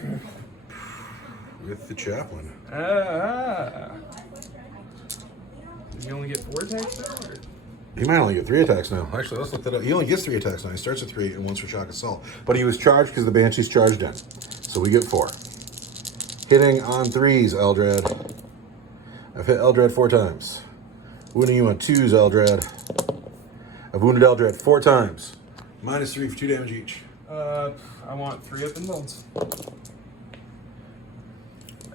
With the chaplain. You only get 4 attacks now? Or? He might only get 3 attacks now. Actually, let's look that up. He only gets 3 attacks now. He starts with 3 and 1 for shock assault. But he was charged because the Banshee's charged in. So we get 4. Hitting on 3s, Eldrad. I've hit Eldrad 4 times. Wounding you on 2s, Eldrad. I've wounded Eldrad 4 times. -3 for 2 damage each. I want 3 up in bones.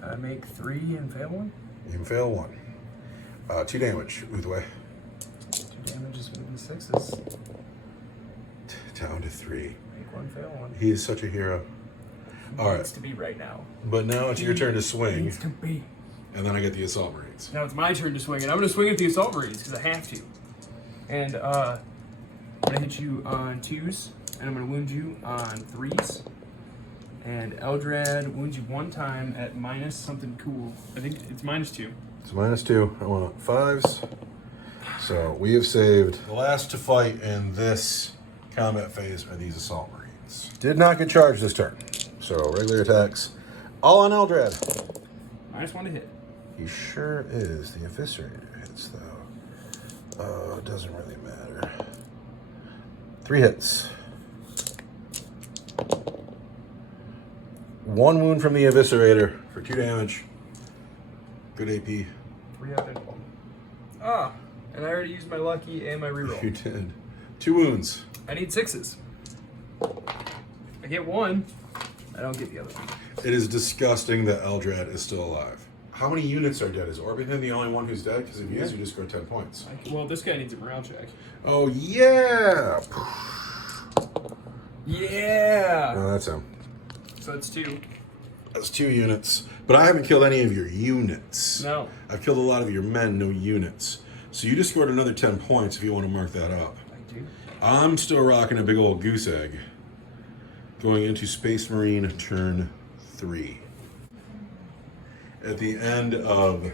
I make 3 and fail 1? You can fail 1. 2 damage, Uthway. 2 damage is going to be 6s. Down to 3. Make 1, fail 1. He is such a hero. All right. Needs to be right now. But now it's your turn to swing. Needs to be. And then I get the Assault Marines. Now it's my turn to swing, and I'm going to swing at the Assault Marines because I have to. And I'm going to hit you on 2s, and I'm going to wound you on 3s. And Eldrad wounds you 1 time at minus something cool. I think it's -2. It's -2. I want 5s. So we have saved. The last to fight in this combat phase are these Assault Marines. Did not get charged this turn. So regular attacks. All on Eldrad. -1 to hit. He sure is. The Eviscerator hits, though. It doesn't really matter. 3 hits. 1 wound from the Eviscerator for 2 damage. Good AP. 3 out of 1. Ah, and I already used my lucky and my reroll. You did. 2 wounds. I need 6s. I get 1. I don't get the other one. It is disgusting that Eldrad is still alive. How many units are dead? Is Orpington the only one who's dead? Because if he is, you just score 10 points. Well, this guy needs a morale check. Oh, yeah! Yeah! Oh, that's him. So it's 2. That's 2 units. But I haven't killed any of your units. No. I've killed a lot of your men, no units. So you just scored another 10 points if you want to mark that up. I do. I'm still rocking a big old goose egg. Going into Space Marine turn 3. At the end of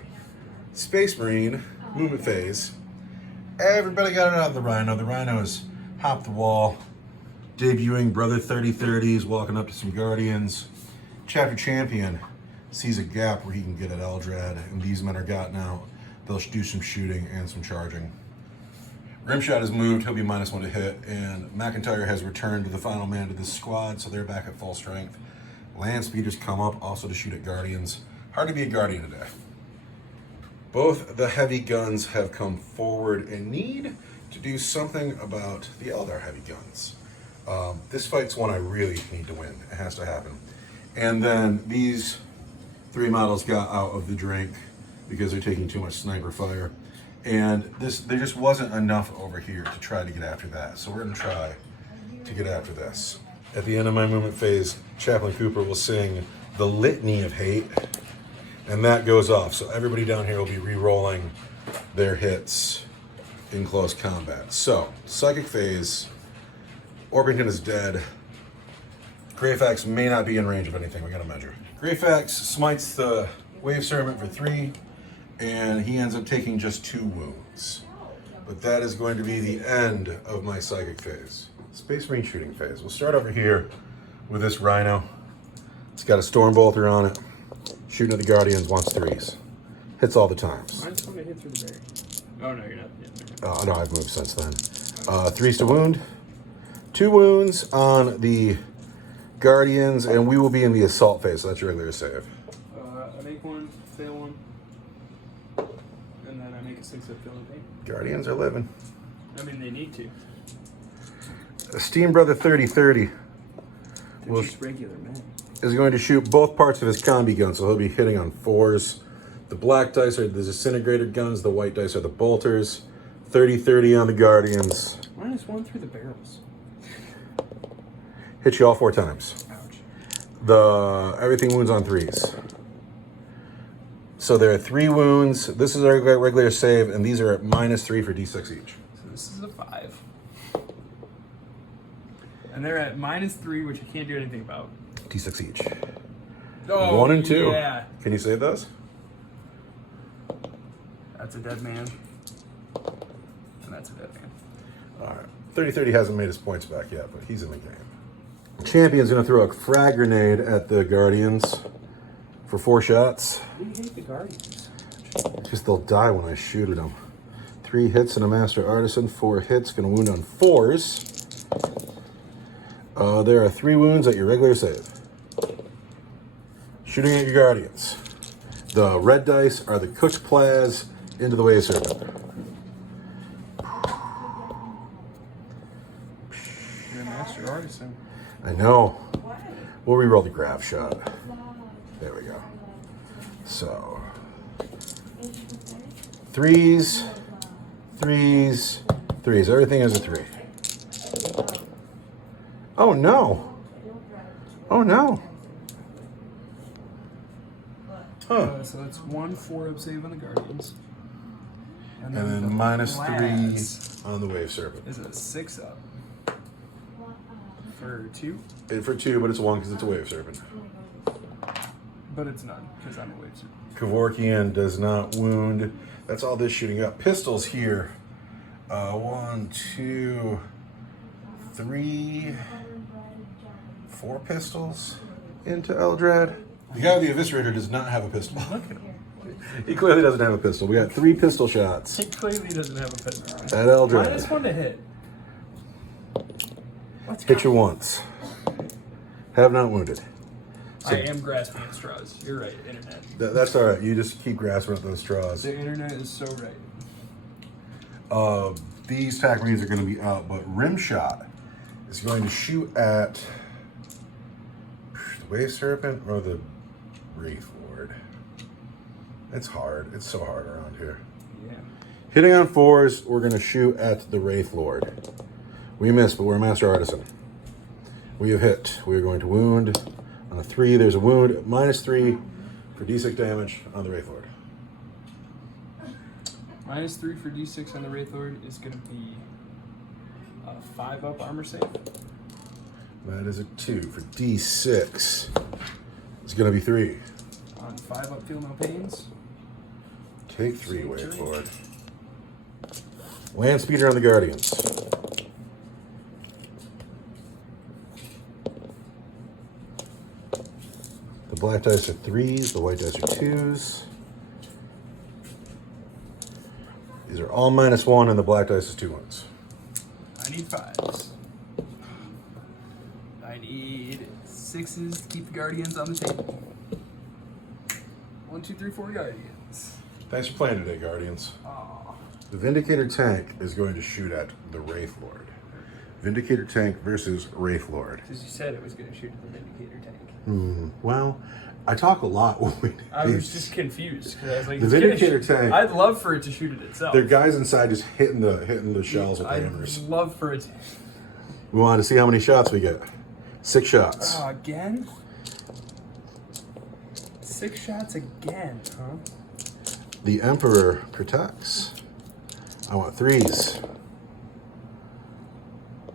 Space Marine movement phase, everybody got it out of the Rhino. The Rhino has hopped the wall, debuting Brother 3030s, walking up to some Guardians. Chapter Champion sees a gap where he can get at Eldrad, and these men are gotten out. They'll do some shooting and some charging. Rimshot has moved, he'll be -1 to hit, and McIntyre has returned to the final man to this squad, so they're back at full strength. Land speeders come up also to shoot at Guardians. Hard to be a Guardian today. Both the heavy guns have come forward and need to do something about the Eldar heavy guns. This fight's one I really need to win. It has to happen. And then these 3 models got out of the drink because they're taking too much sniper fire. And there just wasn't enough over here to try to get after that. So we're going to try to get after this. At the end of my movement phase, Chaplain Cooper will sing the Litany of Hate. And that goes off. So everybody down here will be re-rolling their hits in close combat. So, Psychic phase. Orpington is dead. Greyfax may not be in range of anything. We got to measure. Greyfax smites the Wave Servant for 3. And he ends up taking just 2 wounds. But that is going to be the end of my Psychic phase. Space Marine shooting phase. We'll start over here with this Rhino. It's got a Storm Bolter on it. Shooting at the Guardians, wants 3s. Hits all the times. I just want to hit through the barrier. Oh, no, you're not. Yeah, Oh, no, I've moved since then. 3s to wound. 2 wounds on the Guardians, and we will be in the assault phase, so that's your regular save. I make 1, fail 1. And then I make a 6 at feeling pain. Guardians are living. I mean, they need to. Steam Brother 3030 They're just regular men. is going to shoot both parts of his combi gun, so he'll be hitting on 4s. The black dice are the disintegrator guns, the white dice are the bolters. 30-30 on the Guardians. -1 through the barrels. Hit you all 4 times. Ouch. Everything wounds on 3s. So there are 3 wounds. This is our regular save, and these are at -3 for d6 each. So this is a 5. And they're at -3, which I can't do anything about. d6 each. Oh, 1 and 2. Yeah. Can you save those? That's a dead man. And that's a dead man. All right. 30-30 hasn't made his points back yet, but he's in the game. Champion's going to throw a frag grenade at the Guardians for 4 shots. Why do you hate the Guardians? Because they'll die when I shoot at them. 3 hits and a Master Artisan. 4 hits, going to wound on 4s. There are 3 wounds at your regular save. Shooting at your Guardians. The red dice are the cooked plaz into the Wave Serpent. You're a Master Artisan. I know. We'll re-roll the graph shot. There we go. So, 3s, 3s, 3s. Everything is a 3. Oh no. Oh no. Huh. So that's 1 4-up save on the Guardians. And then the -3 on the Wave Serpent. is a 6-up. For 2? For 2, but it's 1 because it's a Wave Serpent. But it's none, because I'm a Wave Serpent. Kevorkian does not wound. That's all this shooting up. Pistols here. 1, 2, 3, 4 pistols into Eldrad. The guy with the Eviscerator does not have a pistol. Look at him. He clearly doesn't have a pistol. We got 3 pistol shots He clearly doesn't have a pistol. at Eldrad. -1 to hit. Let's Hit go. you once. Have not wounded. I am grasping at straws. You're right, internet. That's all right. You just keep grasping at those straws. The internet is so right. These attack reads are going to be out, but Rim Shot is going to shoot at the Wave Serpent or the Wraith Lord. It's hard. It's so hard around here. Yeah. Hitting on 4s, we're going to shoot at the Wraith Lord. We missed, but we're a Master Artisan. We have hit. We are going to wound. On a 3, there's a wound. -3 for D6 damage on the Wraith Lord. -3 for D6 on the Wraith Lord is going to be a 5-up armor save. That is a 2 for D6. It's going to be 3. On 5-up, feel no pains. Take 3, Wraith Lord. Land Speeder on the Guardians. The black dice are 3s, the white dice are 2s. These are all -1, and the black dice is 2 ones. I need 5s. I need 6s to keep the Guardians on the table. 1, 2, 3, 4 Guardians. Thanks for playing today, Guardians. Aw. The Vindicator tank is going to shoot at the Wraith Lord. Vindicator tank versus Wraith Lord. Because you said it was going to shoot at the Vindicator tank. Well, I talk a lot when we do I was these. just confused. 'Cause I was like, The it's gonna Vindicator tank. I'd love for it to shoot at itself. There are guys inside just hitting the shells with hammers. I'd love for it to... We want to see how many shots we get. 6 shots. Again? 6 shots again, huh? The Emperor protects. I want 3s.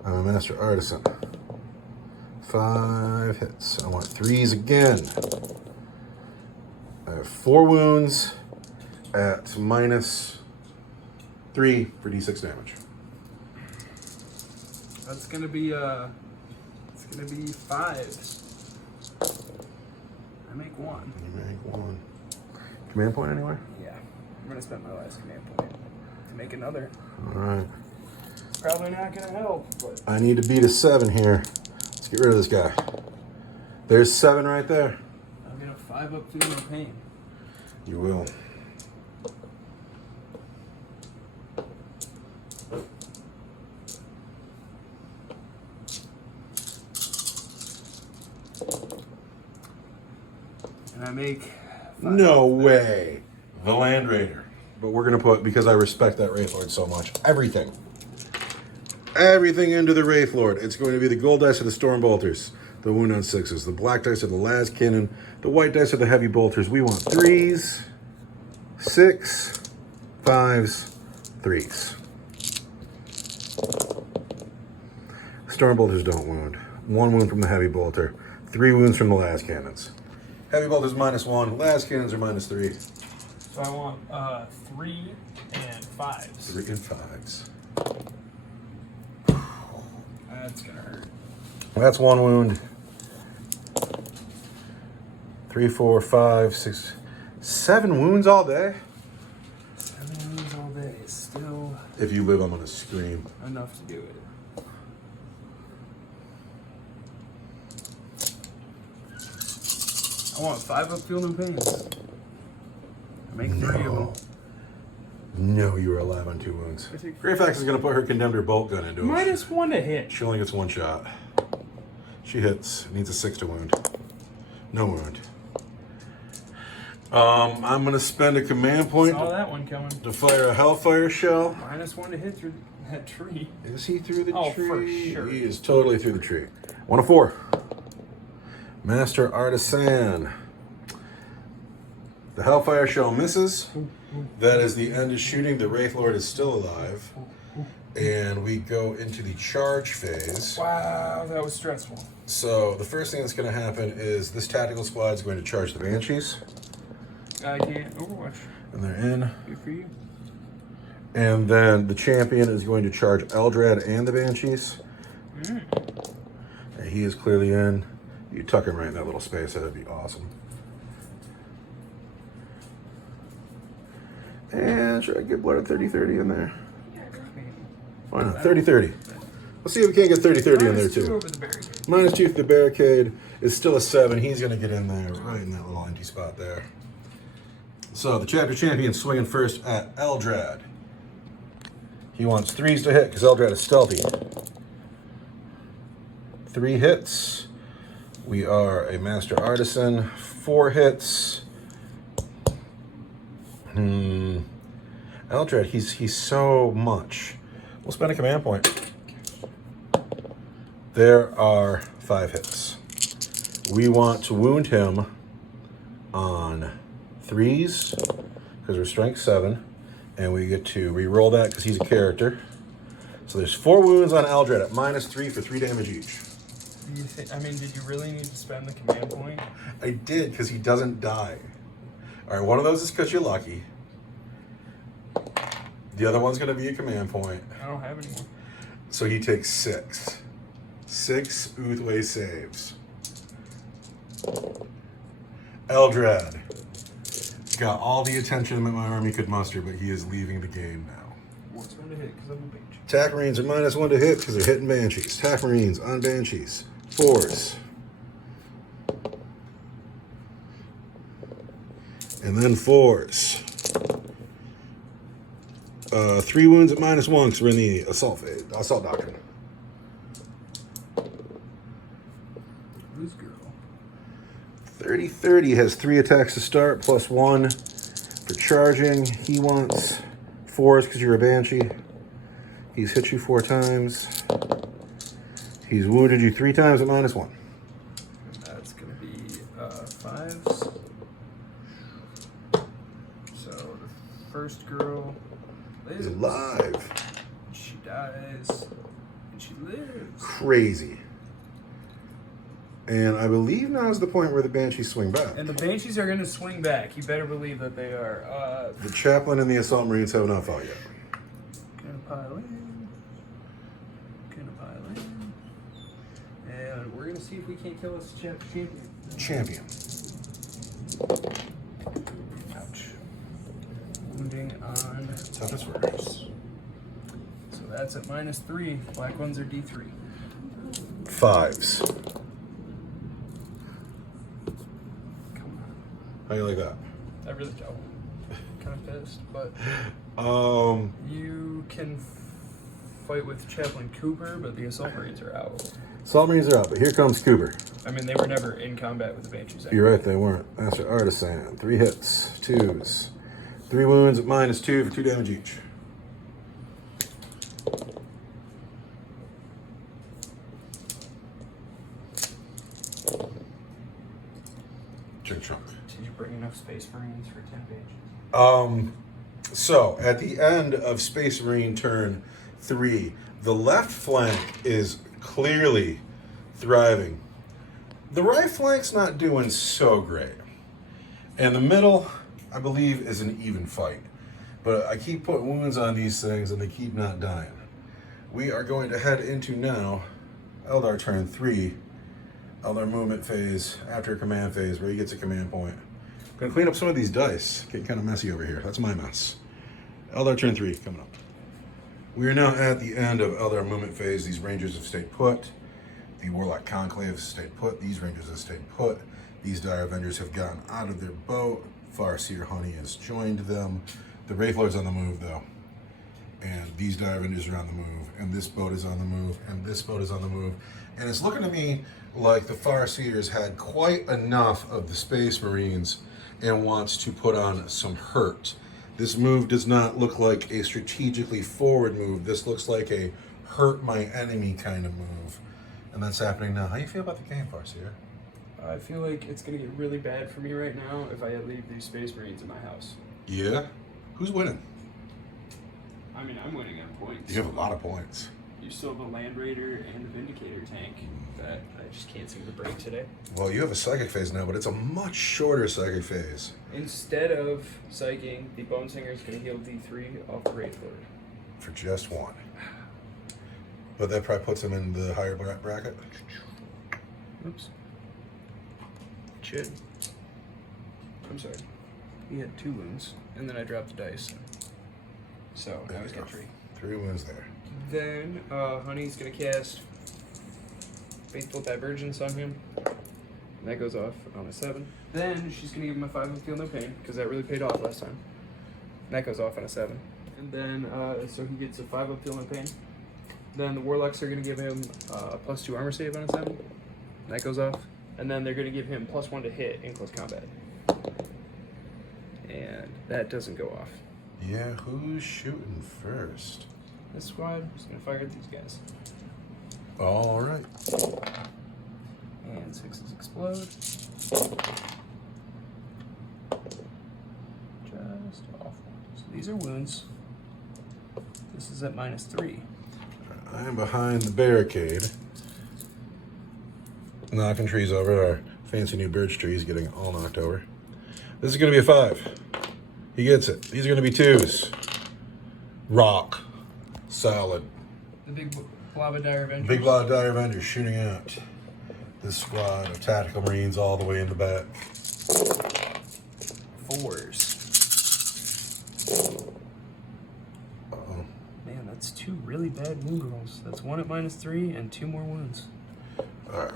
I'm a Master Artisan. 5 hits. I want 3s again. I have 4 wounds at -3 for D6 damage. That's gonna be it's gonna be 5s. I make 1. You make 1. Command point anywhere? Yeah. I'm gonna spend my last command point to make another. Alright. Probably not gonna help, but I need to beat a 7 here. Let's get rid of this guy. There's 7 right there. I'll get a 5-up feel no pain. You will. And I make 5. No way. The Land Raider. But we're going to put, because I respect that Wraith Lord so much, everything into the Wraith Lord. It's going to be the gold dice of the Storm Bolters, the wound on 6s, the black dice of the Las Cannon, the white dice of the Heavy Bolters. We want 3s, 6, 5s, 3s. Storm Bolters don't wound. 1 wound from the Heavy Bolter, 3 wounds from the Las Cannons. Heavy Bolters -1, Las Cannons are -3. So I want 3 and 5s. 3 and 5s. That's gonna hurt. That's 1 wound. 3, 4, 5, 6, 7 wounds all day. 7 wounds all day is still If you live, I'm gonna scream. enough to do it. I want 5 up feel no pains. I make 3 of them. No, you were alive on 2 wounds. Greyfax is gonna put her condemned bolt gun into him. -1 to hit. She only gets 1 shot. She hits. Needs a 6 to wound. No wound. I'm gonna spend a command point Saw that one coming. to fire a Hellfire shell. -1 to hit through that tree. Is he through the Oh, tree? for sure. He is totally through the tree. 1 of 4. Master Artisan. The Hellfire shell misses. That is the end of shooting. The Wraith Lord is still alive. And we go into the charge phase. Wow, that was stressful. So the first thing that's going to happen is this tactical squad is going to charge the Banshees. I can't Overwatch. And they're in. Good for you. And then the champion is going to charge Eldrad and the Banshees. And he is clearly in. You tuck him right in that little space. That'd be awesome. And should I get blood at 30-30 in there? Why not? 30-30. Let's see if we can't get 30-30 in there -2 too. over the barricade. -2 for the barricade is still a 7. He's going to get in there, right in that little empty spot there. So the chapter champion swinging first at Eldrad. He wants 3s to hit because Eldrad is stealthy. 3 hits. We are a Master Artisan. 4 hits. Eldrad, he's so much. We'll spend a command point. There are 5 hits. We want to wound him on 3s because we're strength 7, and we get to re-roll that because he's a character. So there's 4 wounds on Eldrad at -3 for 3 damage each. Do you think? I mean, did you really need to spend the command point? I did because he doesn't die. All right, one of those is because you're lucky. The other one's going to be a command point. I don't have any more. So he takes 6. 6 Uthway saves. Eldrad got all the attention that my army could muster, but he is leaving the game now. What's going to hit? Because I'm a bitch. Attack Marines are -1 to hit because they're hitting Banshees. Attack Marines on Banshees. 4s. And then 4s. 3 wounds at -1 because we're in the assault doctrine. Who's girl? 30-30 has 3 attacks to start, +1 for charging. He wants 4s because you're a Banshee. He's hit you 4 times. He's wounded you 3 times at -1. That's going to be 5s. So the first girl He's lives. alive. She dies. And she lives. Crazy. And I believe now is the point where the Banshees swing back. And the Banshees are going to swing back. You better believe that they are. The Chaplain and the Assault Marines have not fought yet. Gonna pile in. Gonna pile in. And we're gonna see if we can't kill this champion. Ouch. Wounding on Toughest first. So that's at -3. Black ones are D3. 5s. Come on. How you like that? I really don't. Kind of pissed, but Um, you can fight with Chaplain Cooper, but the Assault Marines are out. Assault Marines are out, but here comes Cooper. I mean, they were never in combat with the Banshees. You're right, they weren't. Master Artisan. 3 hits. 2s. 3 wounds at -2 for 2 damage each. Chunk. Did you bring enough Space Marines for 10 Banshees? So at the end of Space Marine turn 3, the left flank is clearly thriving. The right flank's not doing so great. And the middle, I believe, is an even fight. But I keep putting wounds on these things and they keep not dying. We are going to head into now Eldar turn 3. Eldar movement phase after a command phase where he gets a command point. I'm going to clean up some of these dice. Getting kind of messy over here. That's my mess. Eldar turn 3 coming up. We are now at the end of Eldar movement phase. These Rangers have stayed put. The Warlock Conclave has stayed put. These Rangers have stayed put. These Dire Avengers have gotten out of their boat. Farseer Honey has joined them. The Wraith Lord's on the move, though. And these Dire Avengers are on the move. And this boat is on the move. And this boat is on the move. And it's looking to me like the Farseers had quite enough of the Space Marines and wants to put on some hurt. This move does not look like a strategically forward move. This looks like a hurt my enemy kind of move. And that's happening now. How do you feel about the game, Farseer? I feel like it's going to get really bad for me right now if I leave these Space Marines in my house. Yeah? Who's winning? I mean, I'm winning on points. You have a lot of points. You still have a Land Raider and a Vindicator tank that I just can't seem to break today. Well, you have a Psychic phase now, but it's a much shorter Psychic phase. Instead of Psyching, the Bone Singer is going to heal D3 off the Wraith Lord. For just one. But that probably puts him in the higher bracket. Oops. Shit. I'm sorry. He had 2 wounds, and then I dropped the dice. So now he's got 3. 3 wounds there. Then Honey's gonna cast Faithful Divergence on him. And that goes off on a 7. Then she's gonna give him a 5 and Feel No Pain, because that really paid off last time. And that goes off on a 7. And then so he gets a 5 of Feel No Pain. Then the Warlocks are gonna give him a +2 armor save on a 7. And that goes off. And then they're gonna give him +1 to hit in close combat. And that doesn't go off. Yeah, who's shooting first? This squad is gonna fire at these guys. All right. And 6s explode. Just off. So these are wounds. This is at -3. I am behind the barricade. Knocking trees over. Our fancy new birch tree is getting all knocked over. This is going to be a 5. He gets it. These are going to be 2s. Rock. Solid. The big blob of Dire Avengers. Big blob of Dire Avengers shooting out this squad of tactical Marines all the way in the back. 4s. Uh-oh. Man, that's 2 really bad wound rolls. That's 1 at -3 and 2 more wounds. All right.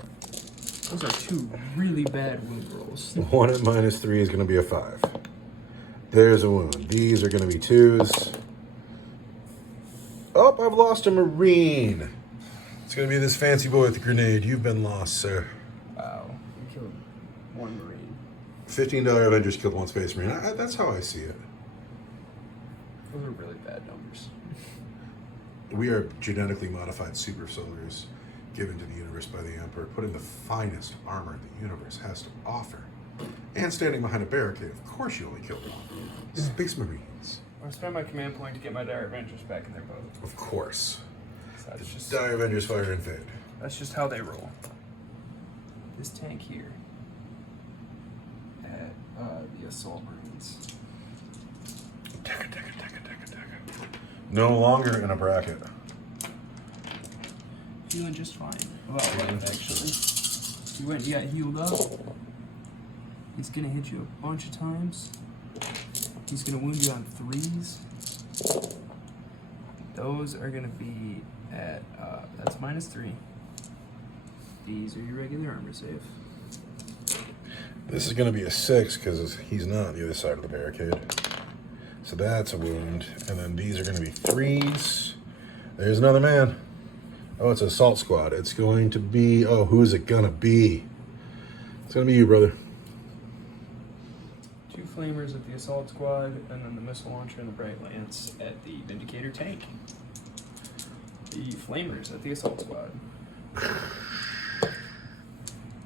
Those are 2 really bad wound rolls. 1 at -3 is going to be a 5. There's a wound. These are going to be 2s. Oh, I've lost a Marine. It's going to be this fancy boy with the grenade. You've been lost, sir. Wow. You killed 1 Marine. $15 Avengers killed 1 Space Marine. That's how I see it. Those are really bad numbers. We are genetically modified super soldiers given to the universe by the Emperor, put in the finest armor the universe has to offer. And standing behind a barricade, of course you only killed 1. Space Marines. I spent my command point to get my Dire Avengers back in their boat. Of course. So that's just Dire Avengers fire and fade. That's just how they roll. This tank here at the Assault Marines. No longer in a bracket. Feeling just fine. Well, actually. You went and got healed up. He's gonna hit you a bunch of times. He's gonna wound you on 3s. Those are gonna be at, that's -3. These are your regular armor save. This is going to be a 6 because he's not on the other side of the barricade. So that's a wound. And then these are going to be 3s. There's another man. Oh, it's an assault squad. It's going to be, oh, who's it going to be? It's going to be you, brother. 2 flamers at the assault squad, and then the missile launcher and the bright lance at the Vindicator tank. The flamers at the assault squad.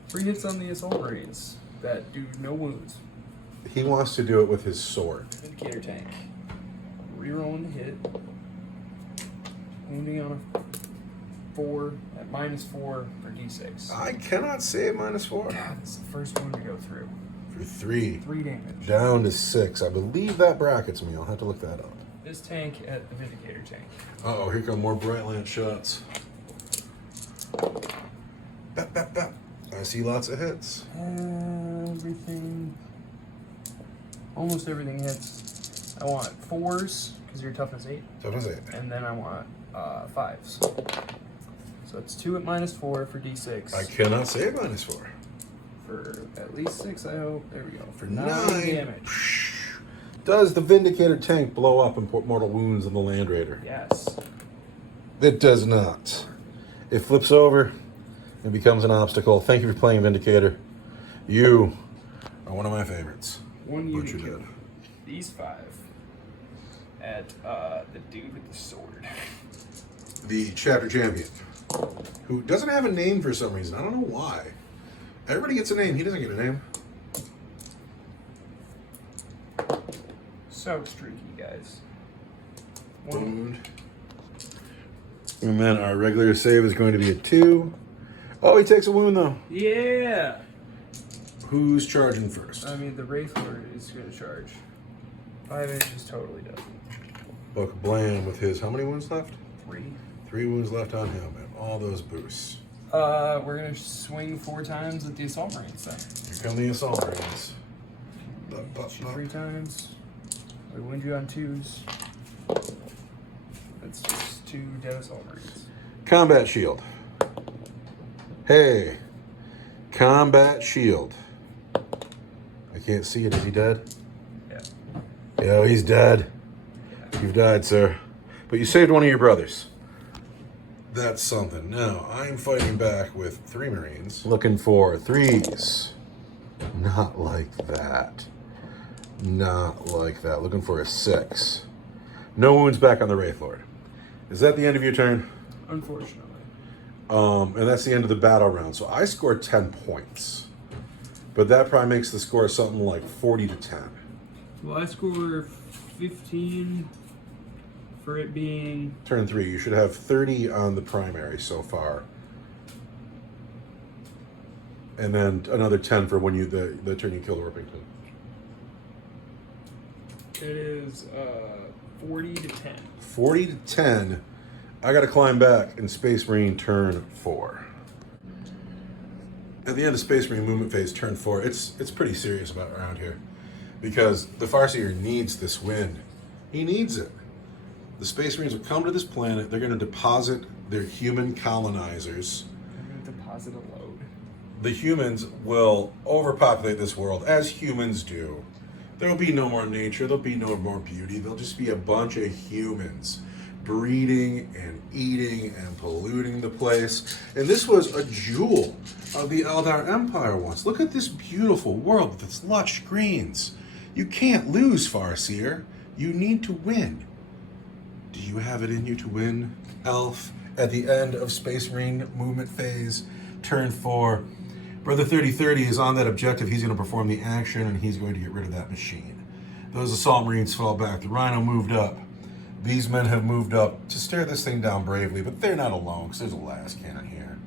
3 hits on the assault marines that do no wounds. He wants to do it with his sword. Vindicator tank. Rerolling the hit. Wounding on a 4 at -4 for D6. I cannot say -4. God, this is the first one to go through. For 3. 3 damage. Down to 6. I believe that brackets me. I'll have to look that up. This tank at the Vindicator tank. Uh-oh, here come more bright lance shots. Bap, bap, bap. I see lots of hits. Everything. Almost everything hits. I want 4s, because you're toughness 8. Toughness 8. And then I want 5s. So it's 2 at -4 for D6. I cannot say -4. For at least 6, I hope. There we go. For 9 9 damage. Does the Vindicator tank blow up and put mortal wounds on the Land Raider? Yes. It does not. It flips over and becomes an obstacle. Thank you for playing Vindicator. You are one of my favorites. 1 unit Butcher kill. dead. These 5 at the dude with the sword. The chapter champion, who doesn't have a name for some reason. I don't know why. Everybody gets a name. He doesn't get a name. So streaky, guys. One wound. And then our regular save is going to be a 2. Oh, he takes a wound, though. Yeah! Who's charging first? I mean, the Wraith Lord is going to charge. 5 inches totally doesn't. Buck Bland with his, how many wounds left? 3. 3 wounds left on him, and all those boosts. We're going to swing 4 times with the Assault Marines then. Here come the Assault Marines. Hit you 3 times. We wound you on 2s. That's just 2 dead Assault Marines. Combat shield. Hey. Combat shield. I can't see it. Is he dead? Yeah. Yeah, he's dead. Yeah. You've died, sir. But you saved one of your brothers. That's something. Now, I'm fighting back with 3 Marines. Looking for 3s. Not like that. Not like that. Looking for a 6. No wounds back on the Wraith Lord. Is that the end of your turn? Unfortunately. And that's the end of the battle round. So I scored 10 points. But that probably makes the score something like 40 to 10. Well, I score 15 for it being... Turn 3. You should have 30 on the primary so far. And then another 10 for when you the turn you kill the Orpington. It is 40 to 10. 40 to 10. I got to climb back in Space Marine turn 4. At the end of Space Marine movement phase, turn 4, it's pretty serious about around here. Because the Farseer needs this win. He needs it. The Space Marines will come to this planet. They're going to deposit their human colonizers. I'm going to deposit a load. The humans will overpopulate this world, as humans do. There will be no more nature. There'll be no more beauty. There'll just be a bunch of humans breeding and eating and polluting the place. And this was a jewel of the Eldar Empire once. Look at this beautiful world with its lush greens. You can't lose, Farseer. You need to win. Do you have it in you to win, Elf? At the end of Space Marine movement phase, turn 4, Brother 3030 is on that objective. He's going to perform the action, and he's going to get rid of that machine. Those Assault Marines fall back. The Rhino moved up. These men have moved up to stare this thing down bravely, but they're not alone, because there's a las cannon here.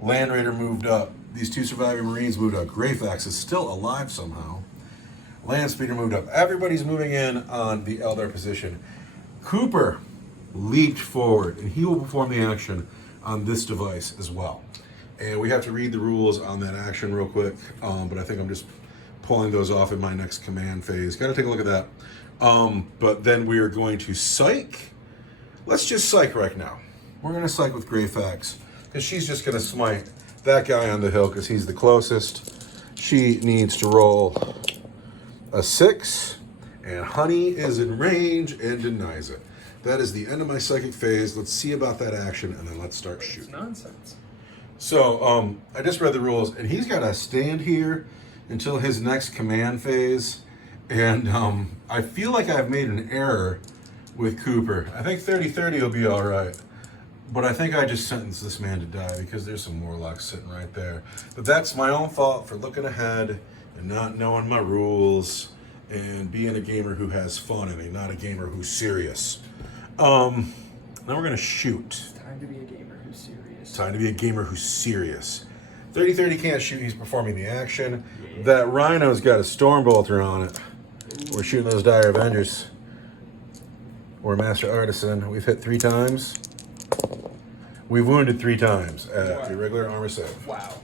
Land Raider moved up. These 2 surviving Marines moved up. Greyfax is still alive somehow. Landspeeder moved up. Everybody's moving in on the Eldar position. Cooper leaped forward, and he will perform the action on this device as well. And we have to read the rules on that action real quick, but I think I'm just pulling those off in my next command phase. Got to take a look at that. But then we are going to psych. Let's just psych right now. We're going to psych with Greyfax, because she's just going to smite that guy on the hill because he's the closest. She needs to roll a 6, and Honey is in range and denies it. That is the end of my psychic phase. Let's see about that action, and then let's start shooting. It's nonsense. So, I just read the rules, and he's got to stand here until his next command phase. And I feel like I've made an error with Cooper. I think 3030 will be all right. But I think I just sentenced this man to die because there's some warlocks sitting right there. But that's my own fault for looking ahead and not knowing my rules and being a gamer who has fun and not a gamer who's serious. Now we're going to shoot. It's time to be a gamer who's serious. Time to be a gamer who's serious. 3030 can't shoot. He's performing the action. Yeah. That Rhino's got a Stormbolter on it. Ooh. We're shooting those Dire Avengers. We're Master Artisan. We've hit 3 times. We've wounded 3 times at Wow. your regular armor save. Wow.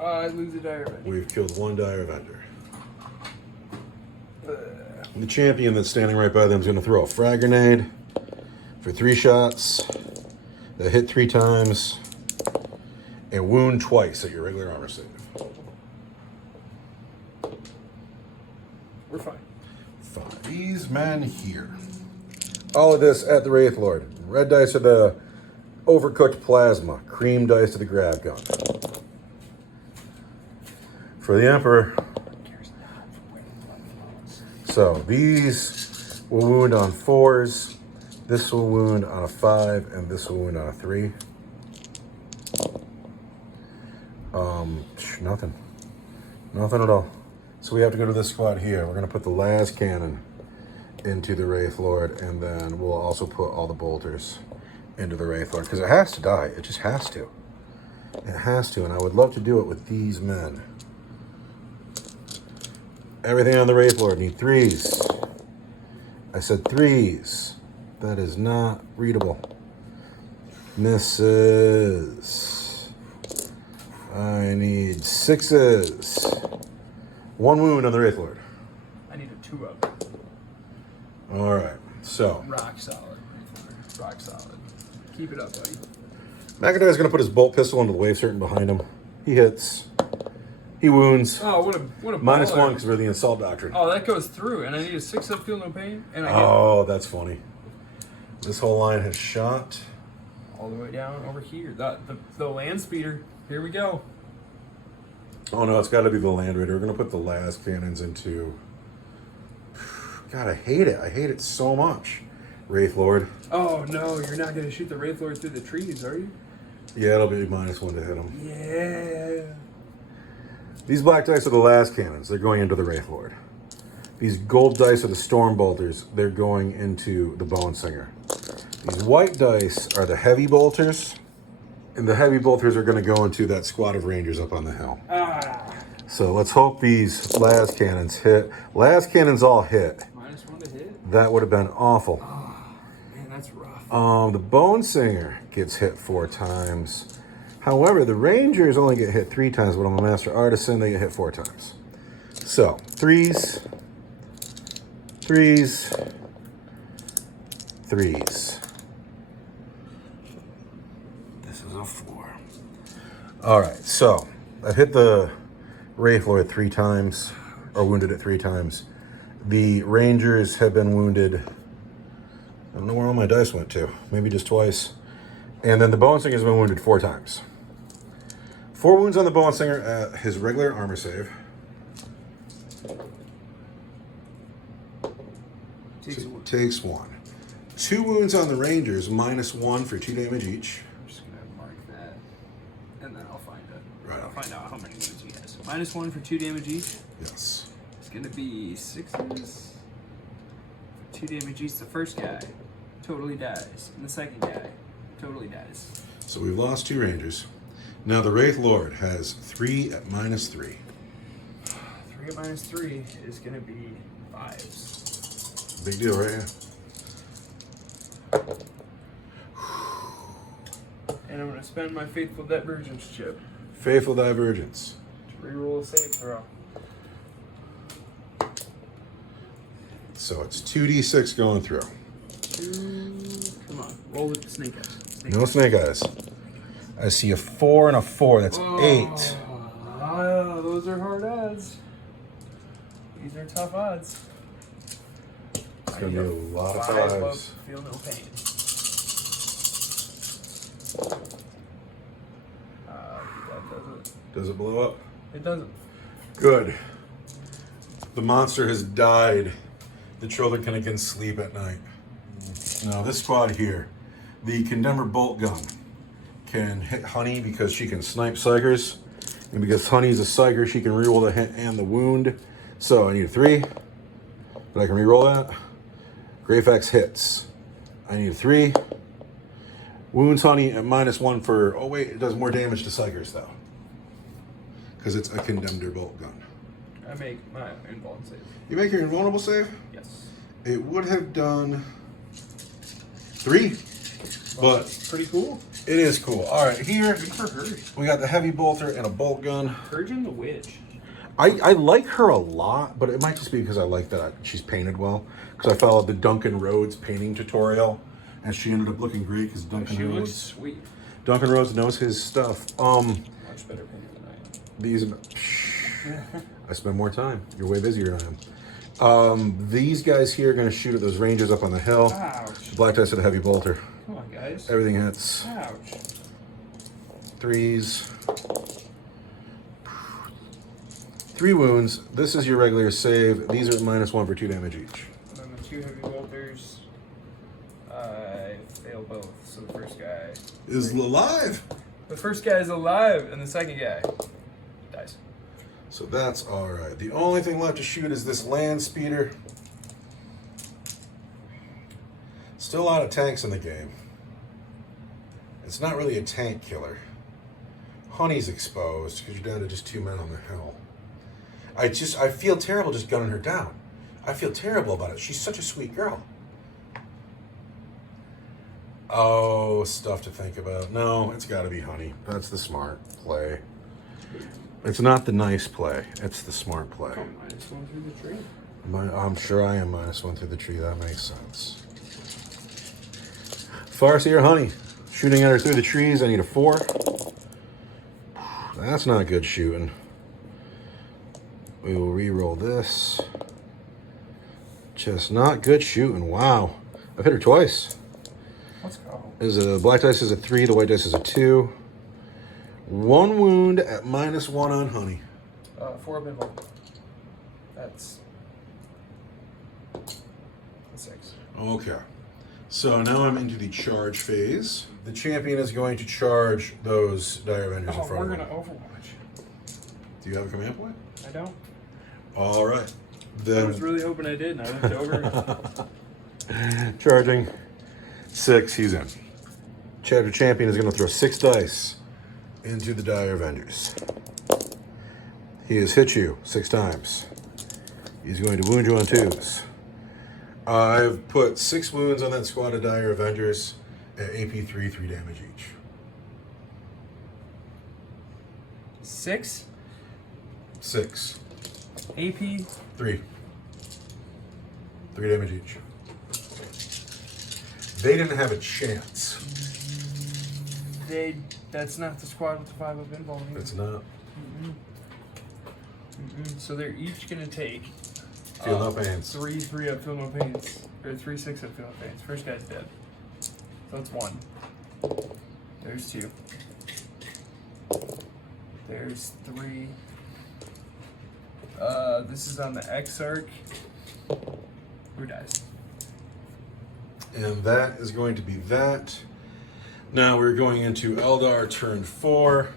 I lose a dire event. We've killed 1 dire vendor. The champion that's standing right by them is going to throw a frag grenade for 3 shots that hit 3 times and wound twice at your regular armor save. We're fine. Fine. These men here. All of this at the Wraith Lord. Red dice are the overcooked plasma. Cream dice to the grab gun. For the Emperor. So these will wound on 4s. This will wound on a 5, and this will wound on a 3. Nothing. Nothing at all. So we have to go to this spot here. We're going to put the las cannon into the Wraith Lord, and then we'll also put all the bolters into the Wraith Lord, because it has to die. It just has to. It has to, and I would love to do it with these men. Everything on the Wraith Lord need 3s. I said 3s. That is not readable. Misses. I need 6s. 1 wound on the Wraith Lord. I need a 2-up. All right, so Rock solid. Rock solid. Keep it up, buddy. McIntyre's going to put his bolt pistol into the wave certain behind him. He hits. He wounds. Oh, what a -1 baller. because we're the Insult Doctrine. Oh, that goes through, and I need a 6-up, feel no pain, and I Oh, that's funny. This whole line has shot. get all the way down over here. The land speeder. Here we go. Oh no, it's got to be the Land Raider. We're going to put the las cannons into... God, I hate it. I hate it so much. Wraith Lord. Oh no, you're not gonna shoot the Wraith Lord through the trees, are you? Yeah, it'll be -1 to hit him. Yeah. These black dice are the las cannons. They're going into the Wraith Lord. These gold dice are the Storm Bolters. They're going into the Bone Singer. These white dice are the Heavy Bolters. And the Heavy Bolters are going to go into that squad of Rangers up on the hill. Ah. So let's hope these las cannons hit. Las cannons all hit. -1 to hit. That would have been awful. Oh, man, that's rough. The Bone Singer gets hit 4 times. However, the Rangers only get hit 3 times, but I'm a Master Artisan, they get hit 4 times. So, 3s, 3s, 3s. This is a 4. All right, so I've hit the Wraith Lord 3 times, or wounded it 3 times. The Rangers have been wounded. I don't know where all my dice went to. Maybe just twice. And then the Bone Singer has been wounded 4 times. 4 wounds on the Bone Singer at his regular armor save. Takes 1. 2 wounds on the Rangers, -1 for 2 damage each. I'm just gonna mark that, and then I'll find it. Right. I'll find out how many wounds he has. -1 for 2 damage each. Yes. It's gonna be 6s. 2 damage each. The first guy totally dies, and the second guy totally dies. So we've lost 2 Rangers. Now the Wraith Lord has 3 at -3. 3 at -3 is gonna be 5s. Big deal, right here. And I'm gonna spend my Faithful Divergence chip Faithful Divergence. to reroll a save throw. So it's 2d6 going through. 2. Come on, roll with the snake eyes. No snake eyes. I see a 4 and a 4. That's 8. Oh, those are hard odds. These are tough odds. It's going to be a lot of 5 up, 5s. feel no pain. That doesn't. Does it blow up? It doesn't. Good. The monster has died. The children can again sleep at night. Now this squad here, the Condemner Bolt Gun can hit Honey because she can snipe Psychers. And because Honey's a Psyker, she can reroll the hit and the wound. So I need a 3, but I can reroll that. Greyfax hits. I need a 3. Wounds Honey at -1 for, oh wait, it does more damage to Psychers though. Because it's a Condemner Bolt Gun. I make my invuln save. You make your invulnerable save? Yes. It would have done 3, but That's pretty cool. it is cool. All right, here Good for her. we got the heavy bolter and a bolt gun. Purging the Witch. I like her a lot, but it might just be because I like that she's painted well. Because I followed the Duncan Rhodes painting tutorial, and she ended up looking great because She Duncan looks Rhodes. sweet. Duncan Rhodes knows his stuff. Much better painter than I am. These, I spend more time. You're way busier than I am. These guys here are going to shoot at those rangers up on the hill. Ouch. Black dice at a heavy bolter. Come on, guys. Everything hits. Ouch. 3s. 3 wounds. This is your regular save. These are -1 for 2 damage each. And then the 2 heavy bolters, I fail both. So the first guy Is alive. The first guy is alive, and the second guy dies. So that's all right. The only thing left to shoot is this land speeder. Still a lot of tanks in the game. It's not really a tank killer. Honey's exposed because you're down to just 2 men on the hill. I feel terrible just gunning her down. I feel terrible about it. She's such a sweet girl. Oh, stuff to think about. No, it's got to be Honey. That's the smart play. It's not the nice play. It's the smart play. Oh, -1 through the tree. I'm sure I am -1 through the tree. That makes sense. Farseer Honey. Shooting at her through the trees. I need a 4. That's not good shooting. We will re-roll this. Just not good shooting. Wow. I've hit her twice. Let's go. The black dice is a 3. The white dice is a 2. 1 wound at -1 on Honey. 4 bimbo. That's a 6. Okay. So now I'm into the charge phase. The champion is going to charge those Dire Avengers in Oh, front we're of gonna him. Overwatch. Do you have a command point? I don't. All right. I Then was really hoping I did, and I looked over. charging 6. He's in. Chapter champion is going to throw 6 dice into the Dire Avengers. He has hit you 6 times. He's going to wound you on 2s. I've put 6 wounds on that squad of Dire Avengers at AP 3, 3 damage each. 6 6. AP. 3. 3 damage each. They didn't have a chance. That's not the squad with the 5 of involved. It's not. So they're each gonna take Feel no pains. 3 up, feel no pains, or 3 6 up, feel no pains. First guy's dead. So that's 1. There's 2. There's 3. This is on the X arc. Who dies? And that is going to be that. Now we're going into Eldar turn 4,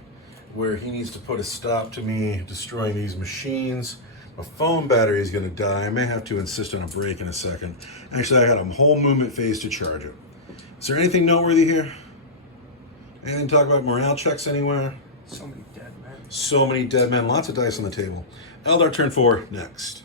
where he needs to put a stop to me destroying these machines. My phone battery is going to die. I may have to insist on a break in a second. Actually, I got a whole movement phase to charge it. Is there anything noteworthy here? Anything to talk about morale checks anywhere? So many dead men. So many dead men. Lots of dice on the table. Eldar turn 4 next.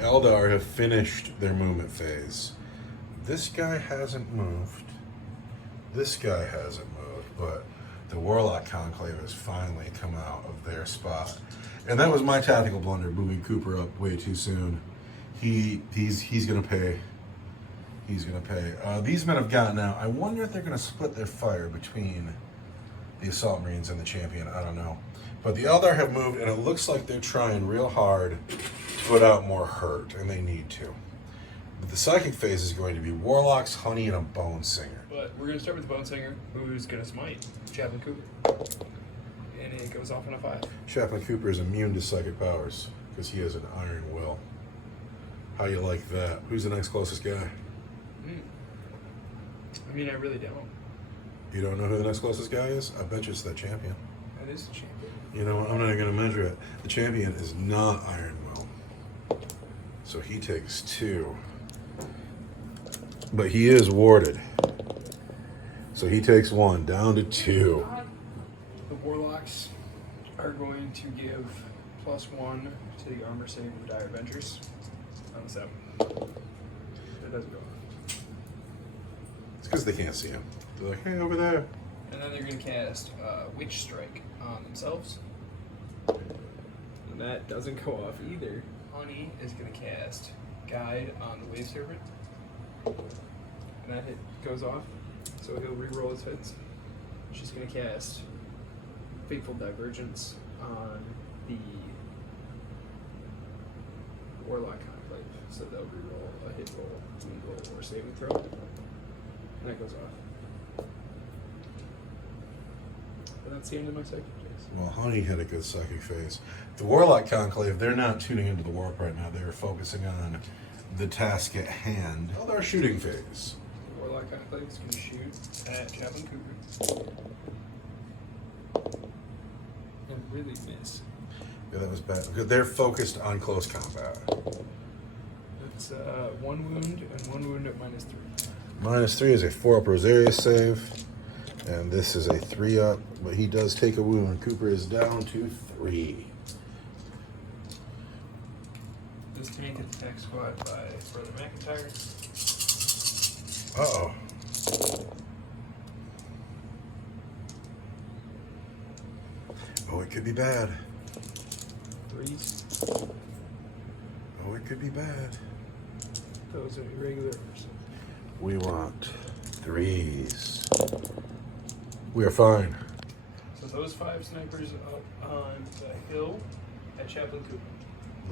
Eldar have finished their movement phase. This guy hasn't moved. This guy hasn't moved, but the Warlock Conclave has finally come out of their spot. And that was my tactical blunder, moving Cooper up way too soon. He's gonna pay. He's gonna pay. These men have gotten out. I wonder if they're gonna split their fire between the Assault Marines and the Champion. I don't know. But the Eldar have moved, and it looks like they're trying real hard to put out more hurt, and they need to. But the psychic phase is going to be Warlocks, Honey, and a Bone Singer. But we're going to start with the Bone Singer, who's going to smite Chaplain Cooper. And it goes off on a 5. Chaplain Cooper is immune to psychic powers because he has an iron will. How you like that? Who's the next closest guy? I mean, I really don't. You don't know who the next closest guy is? I bet you it's that Champion. That is the Champion. You know what? I'm not even going to measure it. The Champion is not iron will. So he takes 2. But he is warded. So he takes 1, down to 2. The Warlocks are going to give +1 to the armor save of Dire Avengers on the 7. It doesn't go off. It's because they can't see him. They're like, hey, over there. And then they're going to cast Witch Strike on themselves. And that doesn't go off either. Honey is going to cast Guide on the Wave Serpent. And that hit goes off. So he'll reroll his hits. She's going to cast Fateful Divergence on the Warlock Conclave. So they'll reroll a hit roll, wound roll, or saving throw. And that goes off. And that's the end of my psychic phase. Well, Honey had a good psychic phase. The Warlock Conclave, they're not tuning into the warp right now. They're focusing on the task at hand. Eldar shooting phase. The Warlock Conclave is going to shoot at Chaplain Cooper. And really miss. Yeah, that was bad. Because they're focused on close combat. It's 1 wound and 1 wound at -3. -3 is a 4-up Rosaria save. And this is a 3-up, but he does take a wound. Cooper is down to 3. This tank is attack squad by Brother McIntyre. Uh-oh. Oh, it could be bad. 3s. Oh, it could be bad. Those are irregular. We want 3s. We are fine. So those 5 snipers up on the hill at Chaplain Cooper.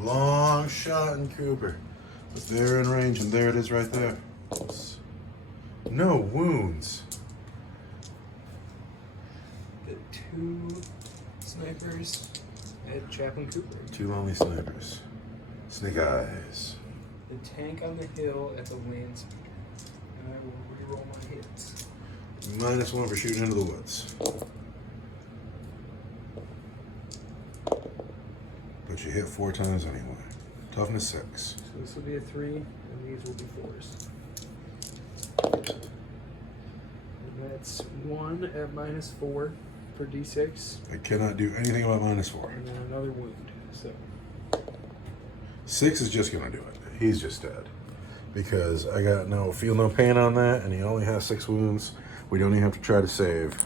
Long shot in Cooper. But they're in range, and there it is right there. No wounds. The 2 snipers at Chaplain Cooper. 2 lonely snipers. Snake eyes. The tank on the hill at the land speeder. And I will reroll my hits. -1 for shooting into the woods. But you hit 4 times anyway. Toughness 6. So this will be a 3, and these will be 4s. And that's 1 at -4 for D6. I cannot do anything about -4. And then another wound. So 6 is just gonna do it. He's just dead. Because I got feel no pain on that, and he only has 6 wounds. We don't even have to try to save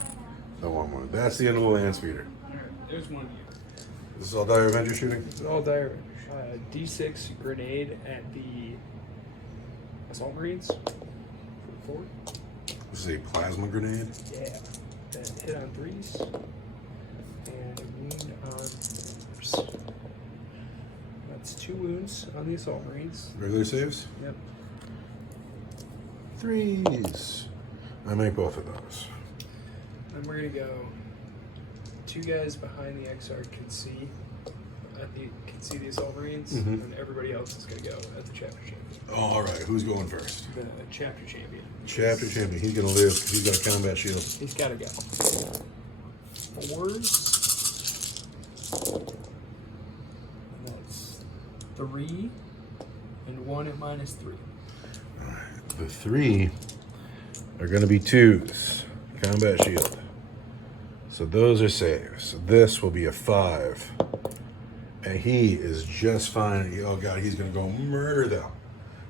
the 1 wound. That's the end of the land speeder. alright, there's one of you. This is all Dire Avenger shooting? This is all Dire. D6 grenade at the Assault Marines for 4. This is a plasma grenade. Yeah. Then hit on 3s. And wound on 4s. That's 2 wounds on the Assault Marines. Regular saves? Yep. 3s. I make both of those. Then we're gonna go 2 guys behind the Exarch can see the Assault Marines, and everybody else is gonna go at the Chapter Champion. Oh, all right, who's going first? The Chapter Champion. Chapter Champion. He's gonna live. He's got a combat shield. He's gotta go. 4s. And that's 3 and 1 at -3. All right. The 3 are gonna be 2s. Combat shield. So those are saves. So this will be a 5. And he is just fine. Oh god, he's gonna go murder them.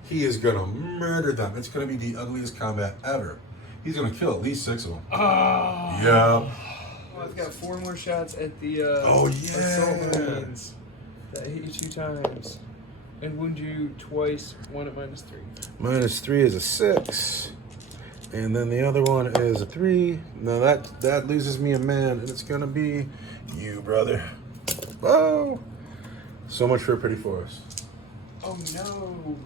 He is gonna murder them. It's gonna be the ugliest combat ever. He's gonna kill at least 6 of them. Oh. Yeah. Oh, I've got 4 more shots at the Oh, yeah. Assault Marines. That hit you 2 times. And wound you twice, one at -3. -3 is a 6. And then the other one is a 3. Now that loses me a man, and it's gonna be you, brother. Oh! So much for a pretty forest. Oh no!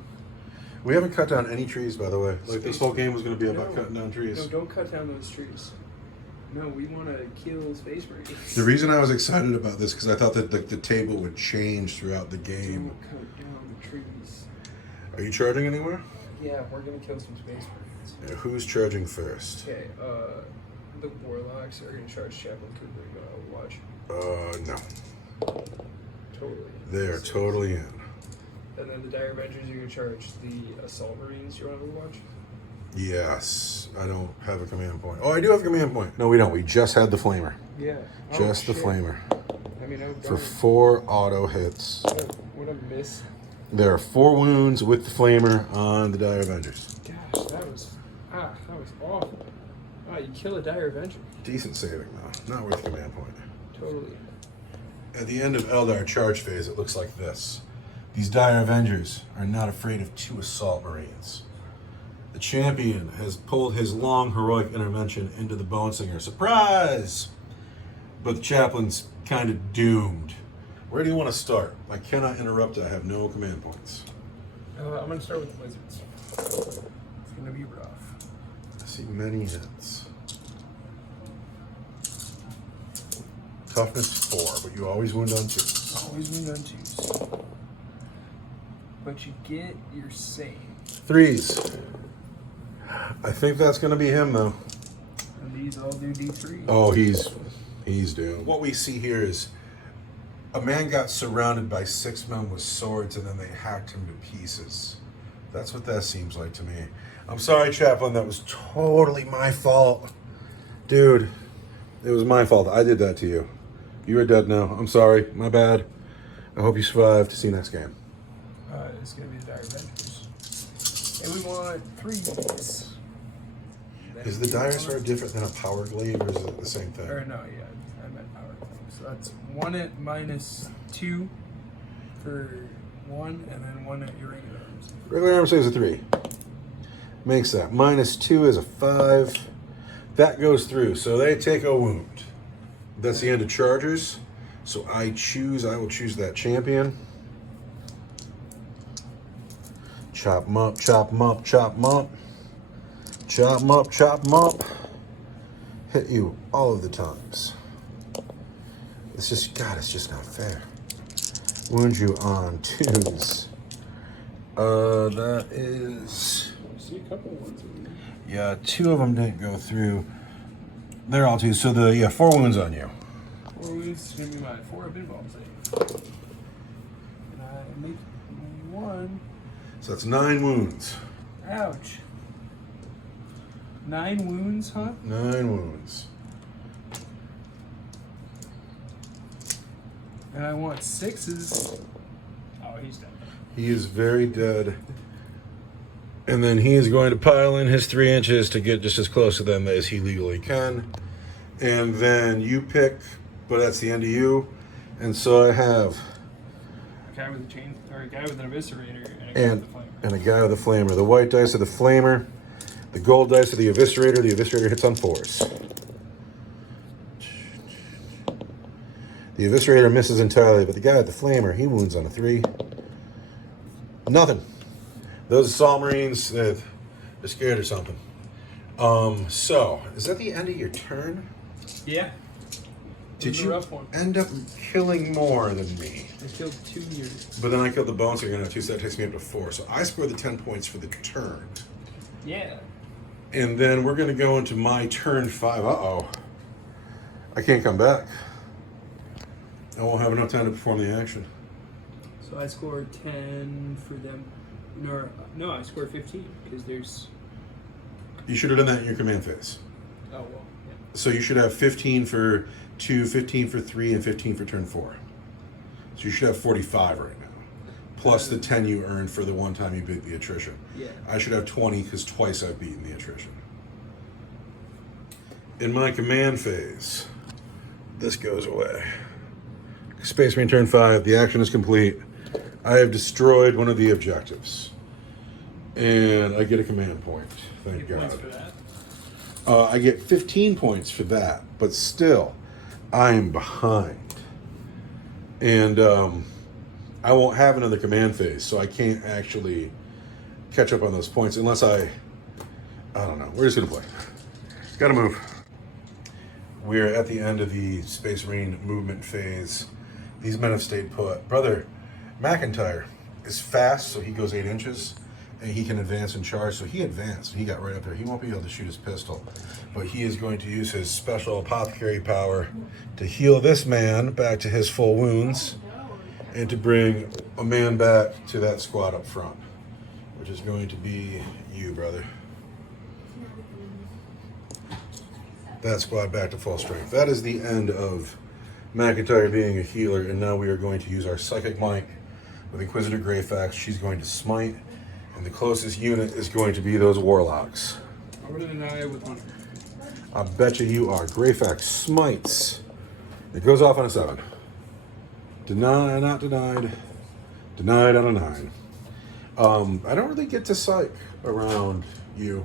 We haven't cut down any trees, by the way. Like, this whole game was gonna be about cutting down trees. No, don't cut down those trees. No, we want to kill Space Marines. The reason I was excited about this, because I thought that the table would change throughout the game. Don't cut down the trees. Are you charging anywhere? Yeah, we're going to kill some Space Marines. Yeah, who's charging first? Okay, the Warlocks are going to charge Chaplain Cooper to Overwatch. No. Totally. They're totally in. And then the Dire Avengers are going to charge the Assault Marines to Overwatch. Yes. I don't have a command point. Oh, I do have a command point. No, we don't. We just had the flamer. Yeah. Just the flamer. I mean, for 4 auto hits. What a miss. There are 4 wounds with the flamer on the Dire Avengers. Gosh, that was awful. Oh, you kill a Dire Avenger. Decent saving, though. Not worth the command point. Totally. At the end of Eldar charge phase, it looks like this. These Dire Avengers are not afraid of 2 Assault Marines. The champion has pulled his long heroic intervention into the Bone Singer. Surprise! But the chaplain's kind of doomed. Where do you want to start? I cannot interrupt. I have no command points. I'm going to start with the Wizards. It's going to be rough. I see many hits. Toughness 4, but you always wound on 2s. Always wound on 2s. But you get your save. 3s. I think that's going to be him, though. And these all do D3. Oh, he's doomed. What we see here is a man got surrounded by 6 men with swords, and then they hacked him to pieces. That's what that seems like to me. I'm sorry, Chaplain. That was totally my fault. Dude, it was my fault. I did that to you. You are dead now. I'm sorry. My bad. I hope you survive. See you next game. It's going to be the Dire Avengers. And we want 3s. Is the Dire Sword different than a Power Glaive, or is it the same thing? Or no, yeah, I meant Power Glaive. So that's 1 at -2 for 1, and then 1 at your regular arms. Regular arm saves a 3. Makes that. -2 is a 5. That goes through, so they take a wound. That's the end of chargers. So I will choose that champion. Chop 'em up, chop 'em up, chop 'em up. Chop 'em up, chop 'em up. Hit you all of the times. It's just not fair. Wound you on 2s. That is... I see a couple ones in there. Yeah, 2 of them didn't go through. They're all 2s. So 4 wounds on you. 4 wounds is going to be my 4 bin bomb save. And I make 1. So that's 9 wounds. Ouch. 9 wounds, huh? 9 wounds. And I want 6s. Oh, he's dead. He is very dead. And then he is going to pile in his 3 inches to get just as close to them as he legally can. And then you pick, but that's the end of you. And so I have... A guy with a chain, or a guy with an eviscerator, and a guy with a flamer. And a guy with a flamer. The white dice are the flamer. The gold dice are the eviscerator. The eviscerator hits on 4s. The eviscerator misses entirely, but the guy with the flamer, he wounds on a 3. Nothing. Those Assault Marines, they're scared or something. So, is that the end of your turn? Yeah. Did you end up killing more than me? I killed 2 years. But then I killed the Bone Singer on 2, so that takes me up to 4. So I scored the 10 points for the turn. Yeah. And then we're going to go into my turn 5. Uh-oh. I can't come back. I won't have enough time to perform the action. So I scored 10 for them. No, I scored 15 because there's... You should have done that in your command phase. Oh, well, yeah. So you should have 15 for 2, 15 for 3, and 15 for turn 4. So you should have 45 right now. Plus the 10 you earned for the one time you beat the attrition. Yeah. I should have 20 because twice I've beaten the attrition. In my command phase, this goes away. Space Marine turn 5, the action is complete. I have destroyed one of the objectives. And I get a command point. Thank God. Points for that. I get 15 points for that, but still, I am behind. And I won't have another command phase, so I can't actually catch up on those points unless I don't know. We're just going to play. Gotta move. We're at the end of the Space Marine movement phase. These men have stayed put. Brother McIntyre is fast, so he goes 8 inches. And he can advance and charge, so he advanced. He got right up there. He won't be able to shoot his pistol, but he is going to use his special apothecary power to heal this man back to his full wounds and to bring a man back to that squad up front, which is going to be you, brother. That squad back to full strength. That is the end of McIntyre being a healer, and now we are going to use our Psychic Might with Inquisitor Greyfax. She's going to smite. And the closest unit is going to be those warlocks. Over to deny with Hunter. I bet you are. Greyfax smites. It goes off on a 7. Deny, not denied. Denied on a 9. I don't really get to psych around you,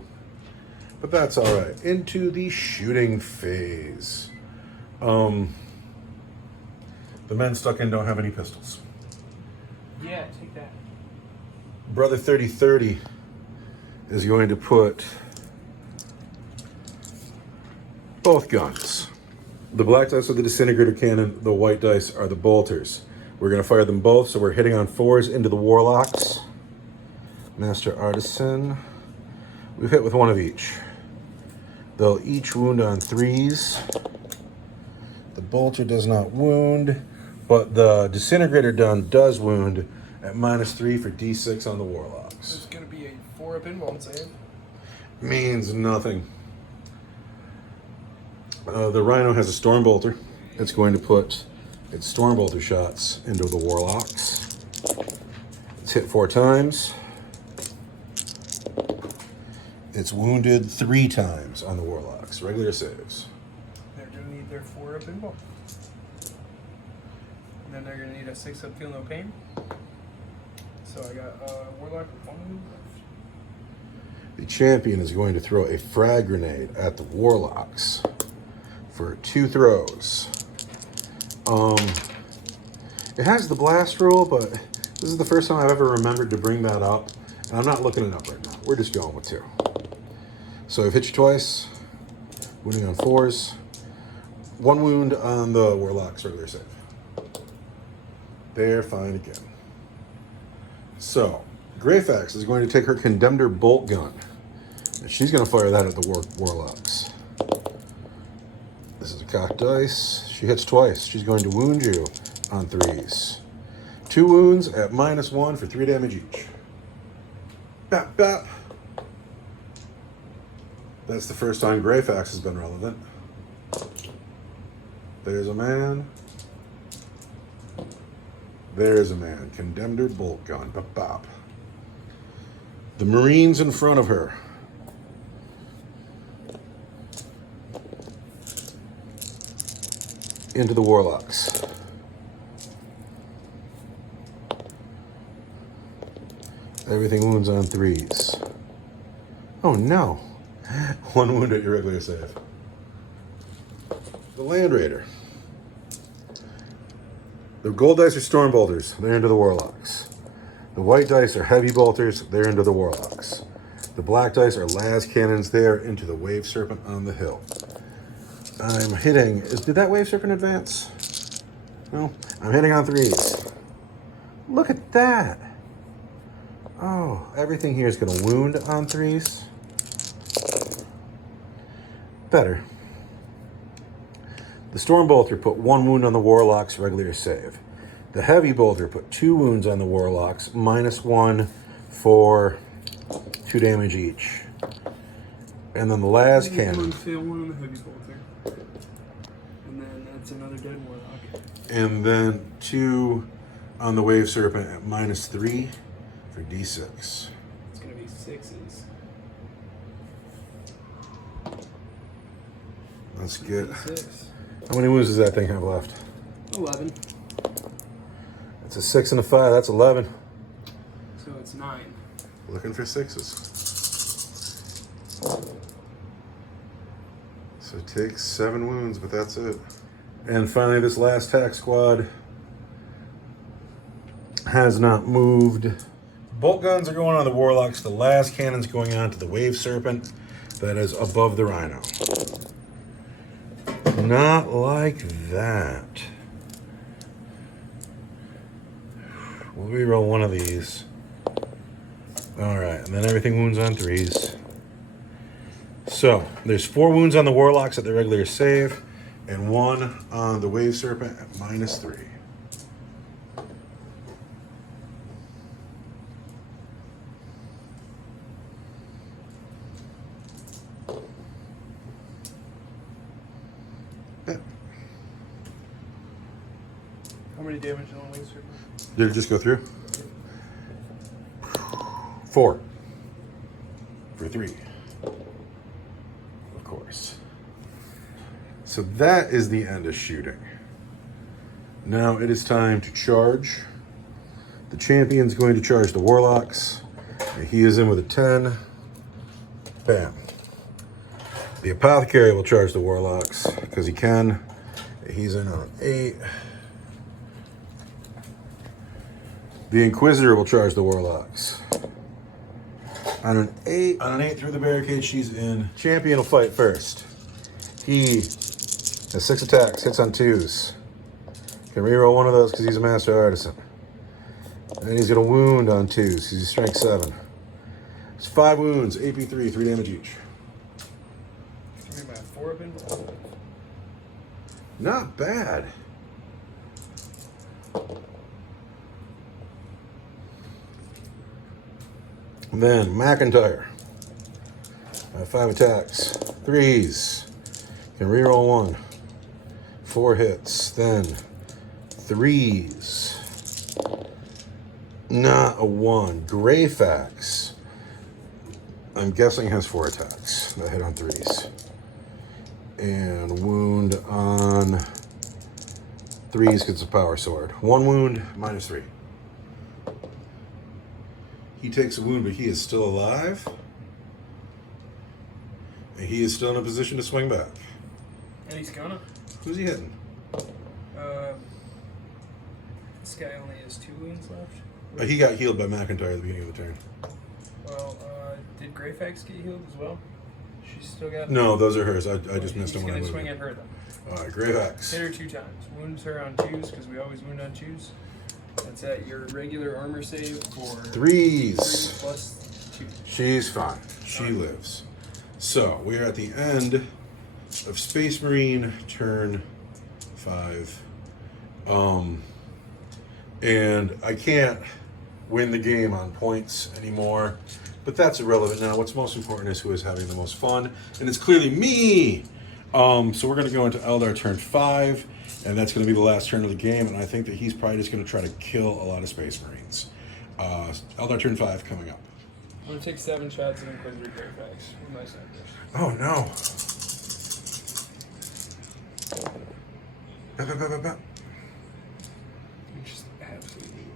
but that's all right. Into the shooting phase. The men stuck in don't have any pistols. Yeah, take that. Brother 3030 is going to put both guns. The black dice are the disintegrator cannon, the white dice are the bolters. We're going to fire them both, so we're hitting on 4s into the warlocks. Master Artisan. We've hit with one of each. They'll each wound on 3s. The bolter does not wound, but the disintegrator gun does wound at -3 for D6 on the warlocks. It's going to be a 4-up invuln save. Means nothing. The Rhino has a Storm Bolter. It's going to put its Storm Bolter shots into the warlocks. It's hit 4 times. It's wounded 3 times on the warlocks. Regular saves. They're going to need their 4-up invuln. And then they're going to need a 6-up feel no pain. So I got Warlock with 1 move left. The champion is going to throw a frag grenade at the warlocks for 2 throws. It has the blast rule, but this is the first time I've ever remembered to bring that up. And I'm not looking it up right now. We're just going with 2. So I've hit you twice, wounding on 4s. 1 wound on the warlocks, regular save. They're fine again. So, Greyfax is going to take her Condemner bolt gun. And she's going to fire that at the warlocks. This is a cocked dice. She hits twice. She's going to wound you on 3s. 2 wounds at -1 for 3 damage each. Bap, bap. That's the first time Greyfax has been relevant. There's a man. There's a man. Condemner bolt gun. Bop, bop. The Marines in front of her. Into the warlocks. Everything wounds on 3s. Oh no. 1 wound at your regular save. The Land Raider. The gold dice are Storm Bolters. They're into the warlocks. The white dice are Heavy Bolters. They're into the warlocks. The black dice are Las Cannons. They're into the Wave Serpent on the hill. I'm hitting... Did that Wave Serpent advance? No. I'm hitting on 3s. Look at that. Oh, everything here is going to wound on 3s. Better. The Storm Bolter put 1 wound on the warlocks, regular save. The Heavy Bolter put 2 wounds on the warlocks, -1 for 2 damage each. And then the Las Cannon. Fail 1 on the Heavy Bolter. And then that's another dead warlock. And then 2 on the Wave Serpent at -3 for D6. It's going to be 6s. Let's get... D6. How many wounds does that thing have left? 11. It's a 6 and a 5. That's 11. So it's 9. Looking for 6s. So it takes 7 wounds, but that's it. And finally, this last tack squad has not moved. Bolt guns are going on the Warlocks. The last cannon's going on to the Wave Serpent that is above the Rhino. Not like that. We'll reroll one of these. All right, and then everything wounds on 3s. So there's 4 wounds on the Warlocks at the regular save, and 1 on the Wave Serpent at -3. How many damage on the Wave Serpent? Did it just go through? 4. For 3. Of course. So that is the end of shooting. Now it is time to charge. The champion's going to charge the Warlocks. He is in with a 10. Bam. The Apothecary will charge the Warlocks because he can. He's in on an 8. The Inquisitor will charge the Warlocks. On an 8. On an 8 through the barricade, she's in. Champion will fight first. He has 6 attacks, hits on 2s. Can reroll one of those because he's a Master Artisan. And he's going to wound on 2s. He's a strength 7. It's 5 wounds, AP3, 3 damage each. 3 by 4 of it. Not bad. Then McIntyre. 5 attacks. 3s. Can reroll 1. 4 hits. Then 3s. Not a 1. Greyfax. I'm guessing has 4 attacks. That hit on 3s. And wound on 3s gets a power sword. 1 wound, -3. He takes a wound, but he is still alive. And he is still in a position to swing back. And he's gonna. Who's he hitting? This guy only has 2 wounds left. He got healed by McIntyre at the beginning of the turn. Well, did Greyfax get healed as well? She's still got. No, those are hers. I just missed him He's when I gonna moved. swing at her then. All right, Greyfax. Hit her 2 times. Wounds her on 2s because we always wound on 2s. That's at your regular armor save for 3s. 3 plus 2. She's fine. She lives. So we are at the end of Space Marine turn 5. And I can't win the game on points anymore, but that's irrelevant now. What's most important is who is having the most fun, and it's clearly me. So we're going to go into Eldar turn 5, and that's going to be the last turn of the game, and I think that he's probably just going to try to kill a lot of Space Marines. Eldar turn 5 coming up. I'm going to take 7 shots at Inquisitor Greyfax with my snipers. Oh no. Bap, bap, bap, bap, bap. Just absolutely.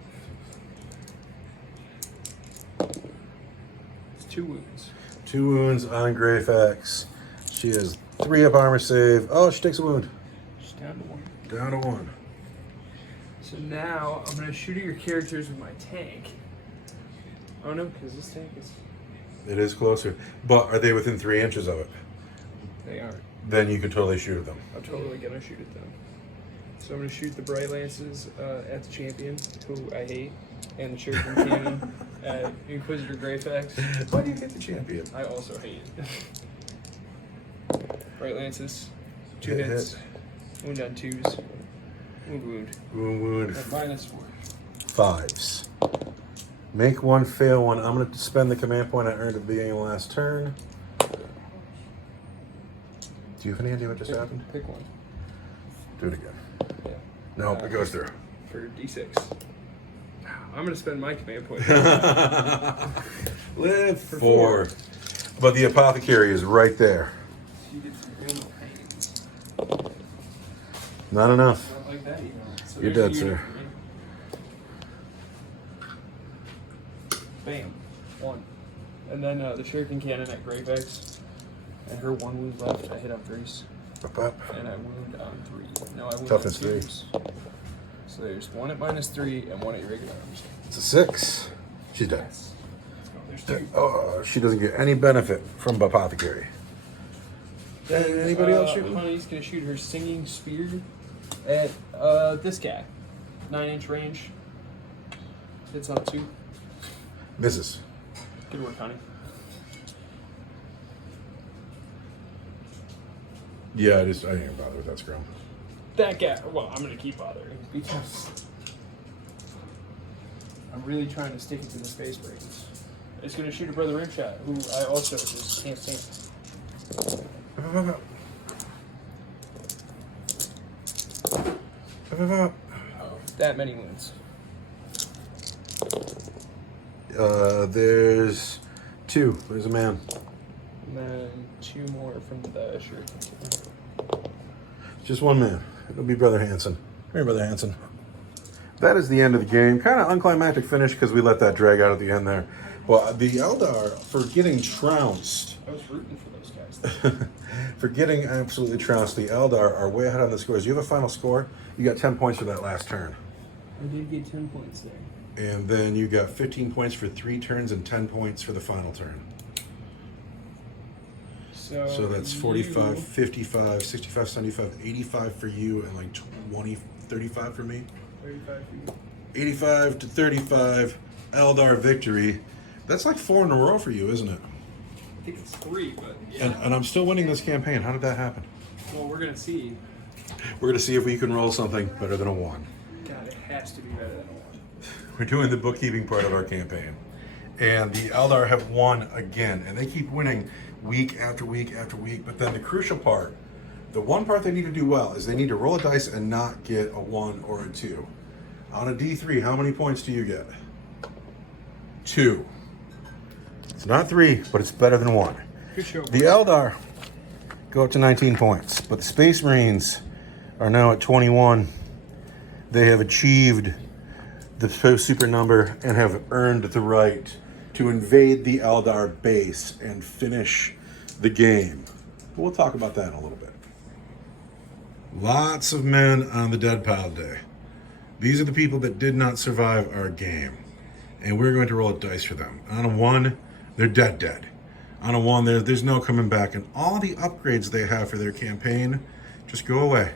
It's 2 wounds. 2 wounds on Greyfax. She has 3 up armor save. Oh, she takes a wound. She's down to 1. Down to 1. So now I'm going to shoot at your characters with my tank. Oh no, because this tank is. It is closer. But are they within 3 inches of it? They aren't. Then you can totally shoot at them. I'm totally going to shoot at them. So I'm going to shoot the Bright Lances at the champion, who I hate, and the Shuriken Cannon at Inquisitor Greyfax. Why do you hate the champion? I also hate it. Bright Lances, 2 Hit, hits, hit. wound on 2s, wound. Wound. At -4. 5s. Make 1, fail 1. I'm going to spend the command point I earned at the beginning of the last turn. Do you have any idea what just happened? Pick 1. Do it again. Yeah. Nope, it goes through. For D6. I'm going to spend my command point. Live For 4. But the Apothecary is right there. You get some real pains. Not enough. Not like that, even. So You're there's dead, a unit sir. for me. Bam. 1. And then the Shuriken Cannon at Gravex. And her 1 wound left. I hit on 3s. Up. And I wound on 3. No, I wound Toughness on 3. 2s. So there's 1 at -3 and 1 at your regular arms. It's a 6. She's dead. Let's go. There's 2. Oh, she doesn't get any benefit from Apothecary. Anybody else shooting? Honey's gonna shoot her Singing Spear at this guy. 9-inch range. Hits on 2. Misses. Good work, Honey. Yeah, I didn't even bother with that scrum. That guy, well, I'm gonna keep bothering because I'm really trying to stick it to the space brains. It's gonna shoot a Brother Rimshot, who I also just can't stand. That many wounds. There's 2. There's a man. And then 2 more from the Shuriken. Just 1 man. It'll be Brother Hanson. Come here, Brother Hanson. That is the end of the game. Kind of unclimactic finish because we let that drag out at the end there. Well, the Eldar, for getting trounced, I was rooting for those guys. for getting absolutely trounced, the Eldar are way ahead on the scores. You have a final score. You got 10 points for that last turn. I did get 10 points there. And then you got 15 points for 3 turns and 10 points for the final turn. So that's 45, 55, 65, 75, 85 for you, and like 20, 35 for me. 35 for you. 85 to 35, Eldar victory. That's like 4 in a row for you, isn't it? I think it's 3, but yeah. And I'm still winning this campaign. How did that happen? Well, we're gonna see. We're going to see if we can roll something better than a 1. God, it has to be better than a 1. We're doing the bookkeeping part of our campaign. And the Eldar have won again, and they keep winning week after week after week. But then the crucial part, the one part they need to do well, is they need to roll a dice and not get a 1 or a 2. On a D3, how many points do you get? 2. It's not 3, but it's better than 1. Good show. The Eldar go up to 19 points, but the Space Marines are now at 21. They have achieved the super number and have earned the right to invade the Eldar base and finish the game. But we'll talk about that in a little bit. Lots of men on the dead pile day. These are the people that did not survive our game, and we're going to roll a dice for them. On a 1, they're dead. On a 1, there's no coming back, and all the upgrades they have for their campaign just go away.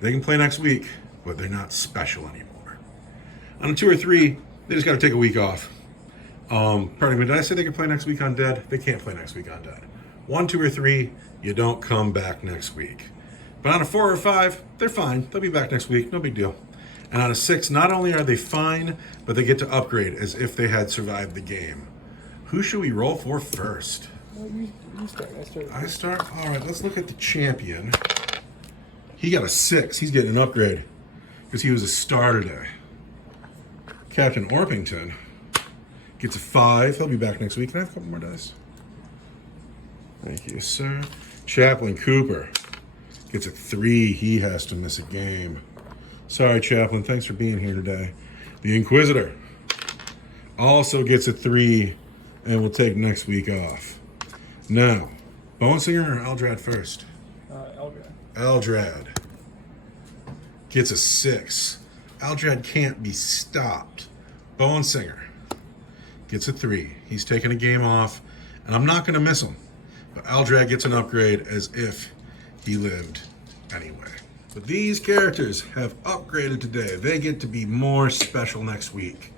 They can play next week, but they're not special anymore. On a 2 or 3, they just got to take a week off. Pardon me, did I say they can play next week on dead? They can't play next week on dead. 1, 2, or 3, you don't come back next week. But on a 4 or 5, they're fine. They'll be back next week, no big deal. And on a 6, not only are they fine, but they get to upgrade as if they had survived the game. Who should we roll for first? Well, you start. I start? All right, let's look at the champion. He got a 6. He's getting an upgrade because he was a star today. Captain Orpington gets a 5. He'll be back next week. Can I have a couple more dice? Thank you, sir. Chaplain Cooper gets a 3. He has to miss a game. Sorry, Chaplain. Thanks for being here today. The Inquisitor also gets a 3 and will take next week off. Now, Bonesinger or Eldrad first? Eldrad. Eldrad gets a 6. Eldrad can't be stopped. Bonesinger gets a 3. He's taking a game off, and I'm not going to miss him. But Eldrad gets an upgrade as if he lived anyway. But these characters have upgraded today. They get to be more special next week.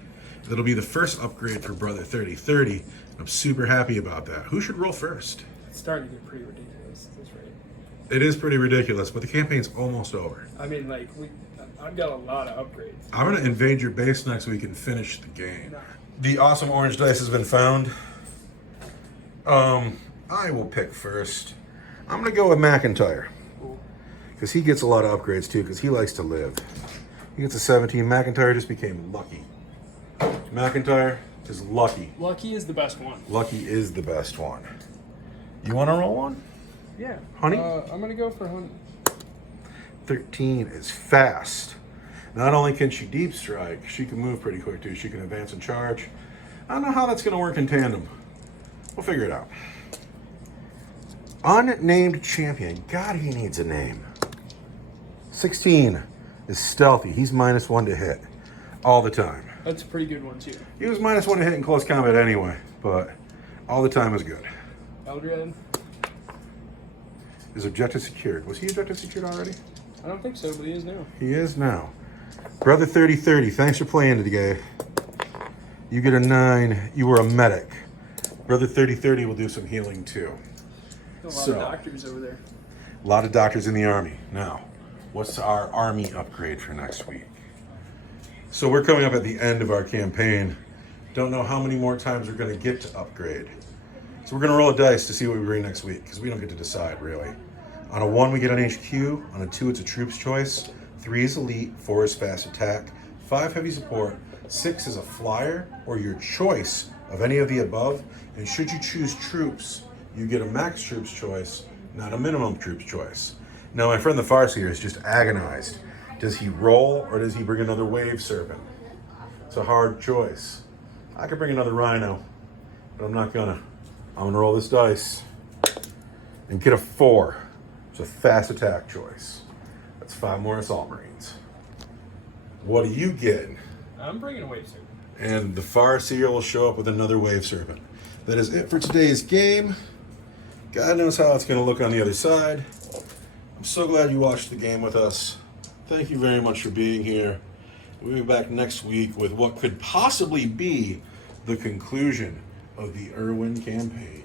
That'll be the first upgrade for Brother 3030. I'm super happy about that. Who should roll first? It's starting to get pretty ridiculous at this rate. It is pretty ridiculous, but the campaign's almost over. I mean, like, I've got a lot of upgrades. I'm going to invade your base next week and finish the game. The awesome orange dice has been found. I will pick first. I'm going to go with McIntyre. Because he gets a lot of upgrades too, because he likes to live. He gets a 17. McIntyre just became lucky. McIntyre is lucky. Lucky is the best one. Lucky is the best one. You want to roll one? Yeah. Honey? I'm going to go for Honey. 13 is fast. Not only can she deep strike, she can move pretty quick too. She can advance and charge. I don't know how that's going to work in tandem. We'll figure it out. Unnamed champion. God, he needs a name. 16 is stealthy. He's -1 to hit all the time. That's a pretty good one, too. He was -1 to hit in close combat anyway, but all the time is good. Eldred? Is objective secured? Was he objective secured already? I don't think so, but he is now. He is now. Brother 3030, thanks for playing today. You get a 9. You were a medic. Brother 3030 will do some healing too. A lot of doctors over there. A lot of doctors in the army. Now, what's our army upgrade for next week? So we're coming up at the end of our campaign. Don't know how many more times we're going to get to upgrade. So we're going to roll a dice to see what we bring next week, because we don't get to decide, really. On a 1, we get an HQ. On a 2, it's a troops choice. 3 is elite. 4 is fast attack. 5, heavy support. 6 is a flyer, or your choice of any of the above. And should you choose troops, you get a max troops choice, not a minimum troops choice. Now, my friend the Farseer is just agonized. Does he roll, or does he bring another wave serpent? It's a hard choice. I could bring another rhino, but I'm not gonna. I'm gonna roll this dice and get a 4. It's a fast attack choice. That's 5 more assault marines. What do you get? I'm bringing a wave serpent. And the Farseer will show up with another wave serpent. That is it for today's game. God knows how it's gonna look on the other side. I'm so glad you watched the game with us. Thank you very much for being here. We'll be back next week with what could possibly be the conclusion of the Ere'Wen campaign.